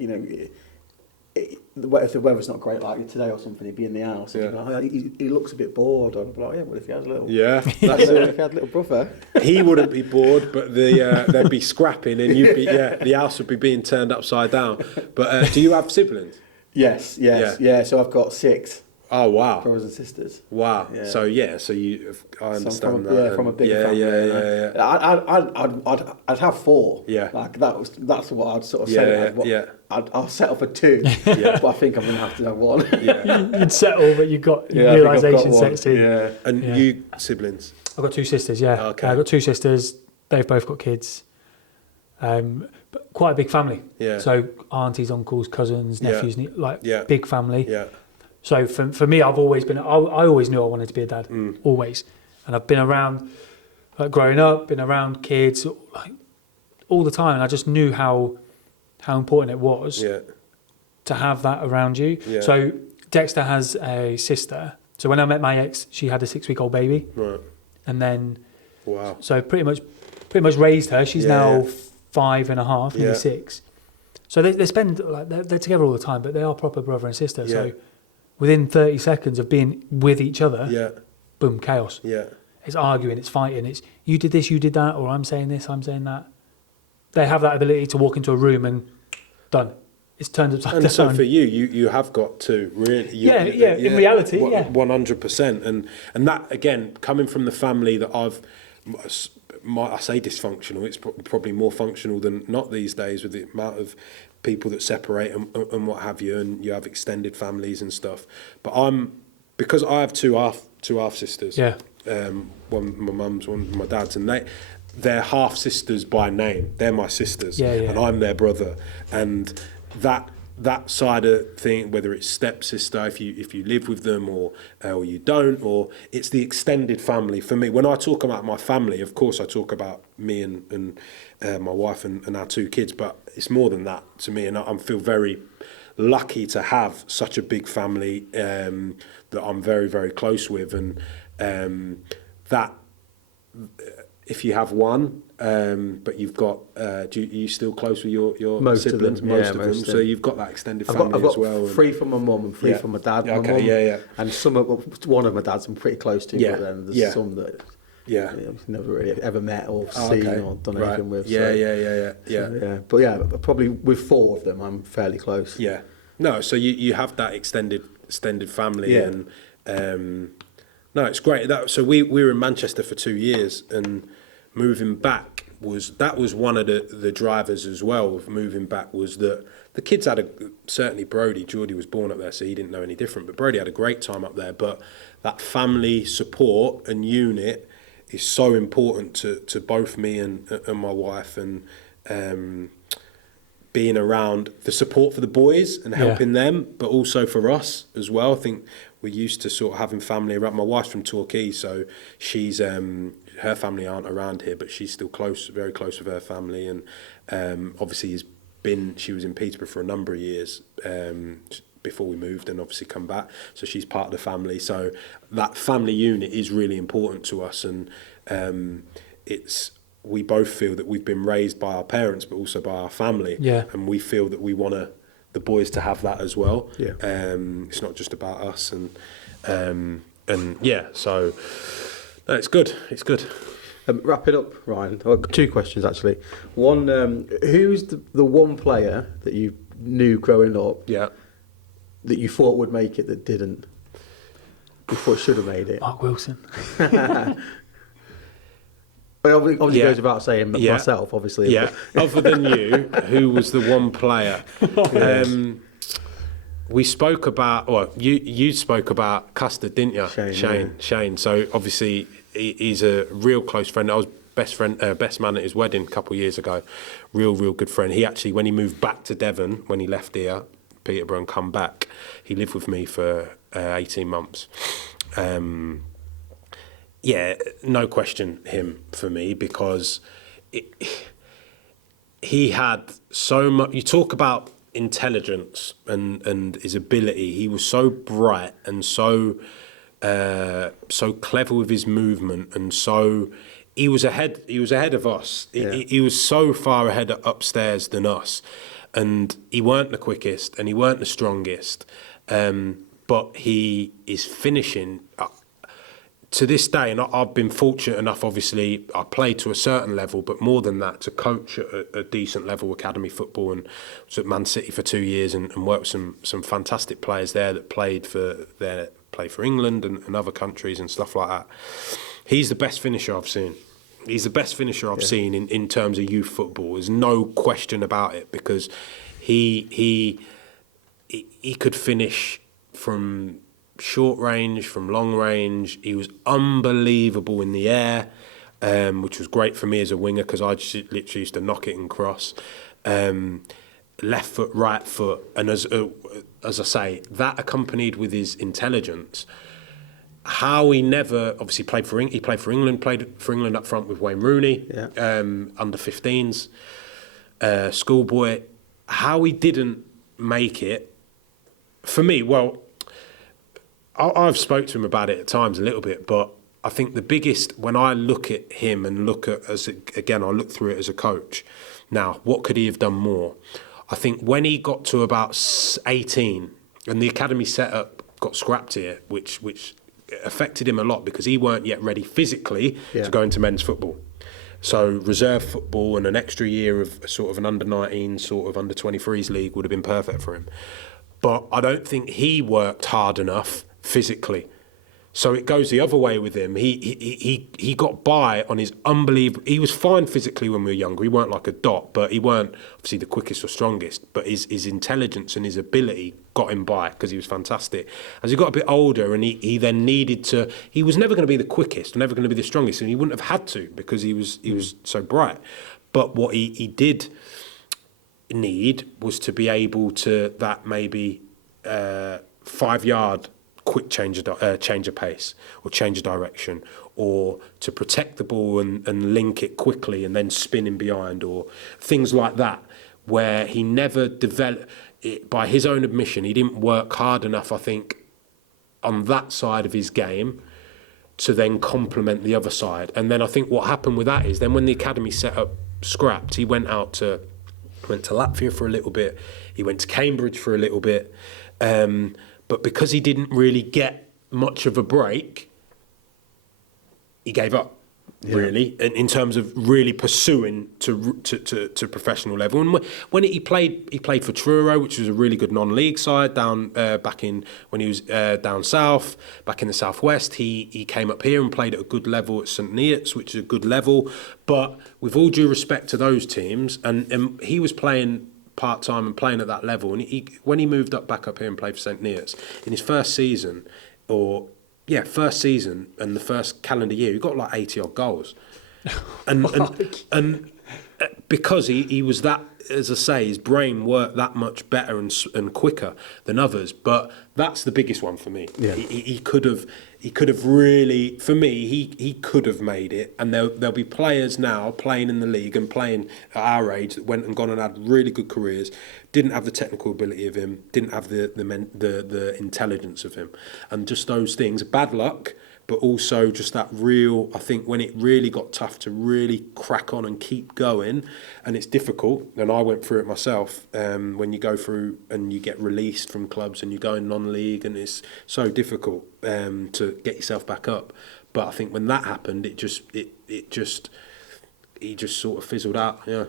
if the weather's not great, like today or something, he'd be in the house. And he looks a bit bored. I'd be like, what if he has a little? Yeah, that's it. If he had a little brother, he wouldn't be bored, but they'd be scrapping, and you'd be the house would be being turned upside down. But do you have siblings? Yes. So I've got 6. Oh wow! Brothers and sisters. Wow. Yeah. So I understand that. From a big family. I'd have 4. Yeah. Like that's what I'd sort of say. I'll settle for 2. But I think I'm gonna have to have 1. You'd settle, but you've got realisation sets in. Yeah. And you siblings? I've got 2 sisters. Yeah. Okay. I've got 2 sisters. They've both got kids. But quite a big family. Yeah. So aunties, uncles, cousins, nephews, big family. Yeah. So for me, I've always been. I always knew I wanted to be a dad, always, and I've been around, like growing up, been around kids, like all the time, and I just knew how important it was to have that around you. Yeah. So Dexter has a sister. So when I met my ex, she had a 6-week-old baby, right, and then so pretty much raised her. She's now 5.5, nearly 6. So they spend they're together all the time, but they are proper brother and sister. Yeah. So within 30 seconds of being with each other, boom, chaos. Yeah. It's arguing, it's fighting, it's you did this, you did that, or I'm saying this, I'm saying that. They have that ability to walk into a room and done. it's turned upside down. And so for you have got to really... In reality, 100%. And that, again, coming from the family that I say dysfunctional, it's probably more functional than not these days with the amount of people that separate and what have you, and you have extended families and stuff. But because I have two half sisters. Yeah. One my mum's, one my dad's, and they're half sisters by name. They're my sisters, and I'm their brother. And that side of thing, whether it's stepsister, if you live with them or you don't, or it's the extended family. For me, when I talk about my family, of course I talk about me and my wife and our two kids, but it's more than that to me, and I feel very lucky to have such a big family that I'm very, very close with, and that if you have one, but you've got, are you still close with your siblings? Most of them. So you've got that extended family as well. I've got 3 from my mum and 3 from my dad. And one of my dad's I'm pretty close to, but then there's some that I've never really ever met or seen or done anything with. But probably with 4 of them I'm fairly close. Yeah. No, so you have that extended family, and no, it's great. So we were in Manchester for 2 years, and moving back was one of the drivers as well of moving back, was that the kids had certainly Geordie was born up there, so he didn't know any different, but Brody had a great time up there. But that family support and unit is so important to both me and my wife, and being around the support for the boys and helping them, but also for us as well. I think we're used to sort of having family around. My wife's from Torquay, so she's her family aren't around here, but she's still very close with her family, and obviously she was in Peterborough for a number of years before we moved, and obviously come back. So she's part of the family. So that family unit is really important to us, and we both feel that we've been raised by our parents, but also by our family. Yeah. And we feel that we want the boys to have that as well. Yeah. It's not just about us, so no, it's good. It's good. Wrap it up, Ryan. I've got 2 questions actually. One, who's the one player that you knew growing up that you thought would make it that didn't? You thought should have made it? Mark Wilson. But obviously goes without saying myself, obviously. Yeah. Other than you, who was the one player? We spoke about, you spoke about Custard, didn't you? Shane. So obviously he's a real close friend. I was best man at his wedding a couple of years ago. Real good friend. He actually, when he moved back to Devon, when he left here, Peterborough, and come back, he lived with me for 18 months. No question him for me, because he had so much. You talk about intelligence and his ability. He was so bright and so clever with his movement, and so he was ahead of us. He was so far ahead upstairs than us, and he weren't the quickest and he weren't the strongest, but he is finishing to this day. And I've been fortunate enough, obviously, I played to a certain level, but more than that, to coach at a decent level, academy football, and was at Man City for 2 years and worked with some fantastic players there that play for England and other countries and stuff like that. He's the best finisher I've seen. He's the best finisher I've seen in terms of youth football. There's no question about it, because he could finish from short range, from long range. He was unbelievable in the air, which was great for me as a winger, because I just literally used to knock it and cross. Left foot, right foot, and as I say, that accompanied with his intelligence. How he never obviously played for England, played for England up front with Wayne Rooney, under 15s, schoolboy. How he didn't make it, for me, I've spoke to him about it at times a little bit, but I think the biggest, when I look at him and I look through it as a coach. Now, what could he have done more? I think when he got to about 18 and the academy setup got scrapped here, which affected him a lot, because he weren't yet ready physically to go into men's football. So reserve football and an extra year of sort of an under-19, sort of under-23s league would have been perfect for him. But I don't think he worked hard enough physically. So it goes the other way with him. He got by on his unbelievable... He was fine physically when we were younger. He weren't like a dot, but he weren't obviously the quickest or strongest. But his intelligence and his ability got him by because he was fantastic. As he got a bit older and he then needed to... He was never going to be the quickest, never going to be the strongest, and he wouldn't have had to because he was so bright. But what he did need was to be able to, that maybe 5-yard... quick change of pace or change of direction, or to protect the ball and link it quickly and then spin in behind, or things like that, where he never developed it. By his own admission, he didn't work hard enough, I think, on that side of his game to then complement the other side. And then I think what happened with that is then when the academy set up scrapped, he went to Latvia for a little bit, he went to Cambridge for a little bit, but because he didn't really get much of a break, he gave up, really, in terms of really pursuing to professional level. And when he played for Truro, which was a really good non-league side down back in when he was down south, back in the southwest. He came up here and played at a good level at St Neots, which is a good level. But with all due respect to those teams, and he was playing part-time and playing at that level, and when he moved back up here and played for St Neots in his first season and the first calendar year, he got like 80 odd goals, and because he was that, as I say, his brain worked that much better and quicker than others. But that's the biggest one for me. He could have really, for me, he could have made it. And there'll be players now playing in the league and playing at our age that went and gone and had really good careers, didn't have the technical ability of him, didn't have the intelligence of him, and just those things. Bad luck, but also just that real, I think when it really got tough to really crack on and keep going, and it's difficult, and I went through it myself, when you go through and you get released from clubs and you go in non-league, and it's so difficult to get yourself back up. But I think when that happened, he just sort of fizzled out. Yeah.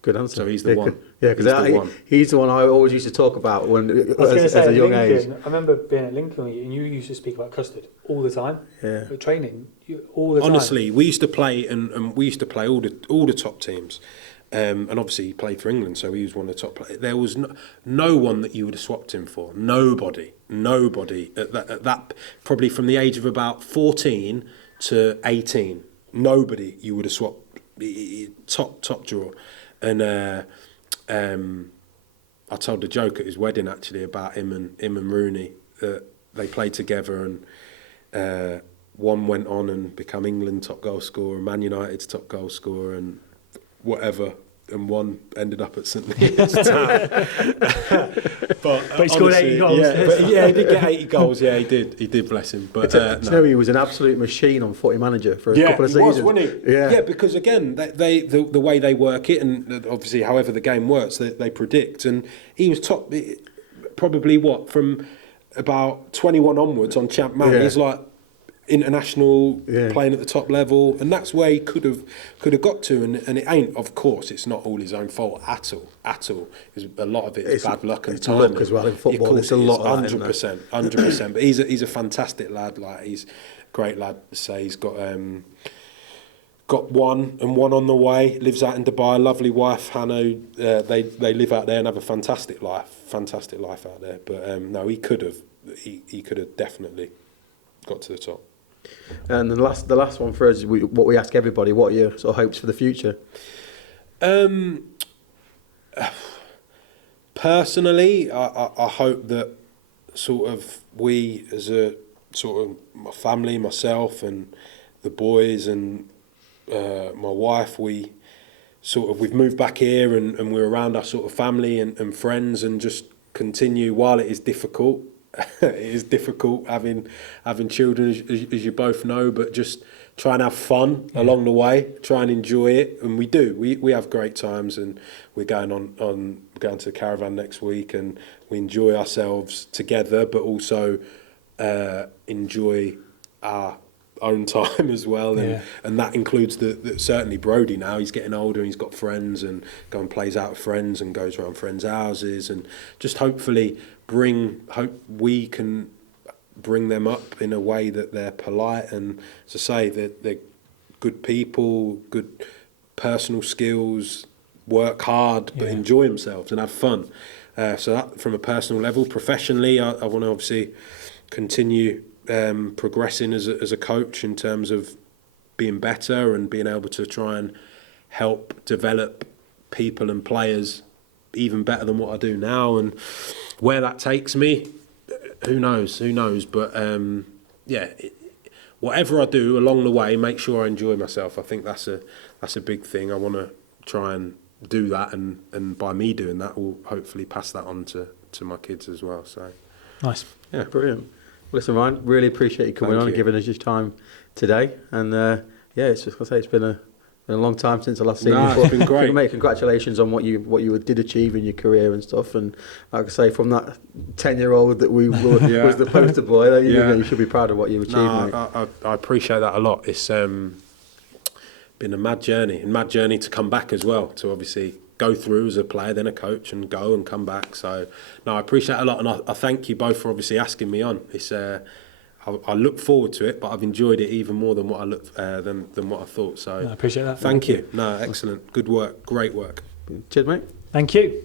Good answer. So he's the one. Yeah, because he's the one I always used to talk about as a young age. I remember being at Lincoln and you used to speak about custard all the time. Yeah. Training all the time. Honestly, we used to play and we used to play all the top teams. And obviously he played for England, so he was one of the top players. There was no one that you would have swapped him for. Nobody at that probably from the age of about 14 to 18. Nobody you would have swapped. Top drawer. And I told a joke at his wedding actually about him and Rooney, that they played together, and one went on and become England top goal scorer, Man United's top goal scorer, and whatever, and one ended up at St Neots Town. But he scored 80 goals. Yeah, he did get 80 goals. Yeah, he did, bless him. But you know, he was an absolute machine on Footy Manager for a couple of seasons. He was, wasn't he? Yeah, because again, the way they work it, and obviously however the game works, they predict, and he was top, probably from about 21 onwards on Champ Man. He's like international, playing at the top level, and that's where he could have got to, and it ain't, of course, it's not all his own fault at all. A lot of it is bad luck and timing. Luck as well in football. It's a lot, 100%. But he's a fantastic lad. Like, he's a great lad to say. He's got one on the way. Lives out in Dubai. Lovely wife, Hannah. They live out there and have a fantastic life out there. But no, he could have definitely got to the top. And the last one for us is what we ask everybody: what are your sort of hopes for the future? Personally, I hope that sort of we as a sort of my family, myself and the boys and my wife, we've moved back here and we're around our sort of family and friends, and just continue while it is difficult. It is difficult having children, as you both know, but just try and have fun along the way, try and enjoy it, and we do. We have great times, and we're going to the caravan next week, and we enjoy ourselves together, but also enjoy our own time as well, and that includes certainly Brody now. He's getting older and he's got friends and go and plays out with friends and goes around friends' houses, and just hopefully hope we can bring them up in a way that they're polite and, as I say, they're good people, good personal skills, work hard but enjoy themselves and have fun. So that from a personal level. Professionally, I want to obviously continue progressing as a coach in terms of being better and being able to try and help develop people and players even better than what I do now. And where that takes me, who knows? But whatever I do along the way, make sure I enjoy myself. I think that's a big thing. I want to try and do that, and by me doing that, will hopefully pass that on to my kids as well. So Nice. Yeah, brilliant. Listen, Ryan, really appreciate you coming on and giving us your time today. And it's just gonna say it's been a long time since I last seen you. It's been great. Mate, congratulations on what you did achieve in your career and stuff. And like I say, from that 10-year-old that we were, was the poster boy, you should be proud of what you achieved, mate. I appreciate that a lot. It's been a mad journey to come back as well, to obviously go through as a player, then a coach, and go and come back. So, no, I appreciate it a lot, and I thank you both for obviously asking me on. It's I look forward to it, but I've enjoyed it even more than what than what I thought. So, I appreciate that. Thank you. No, excellent, good work, great work. Cheers, mate. Thank you.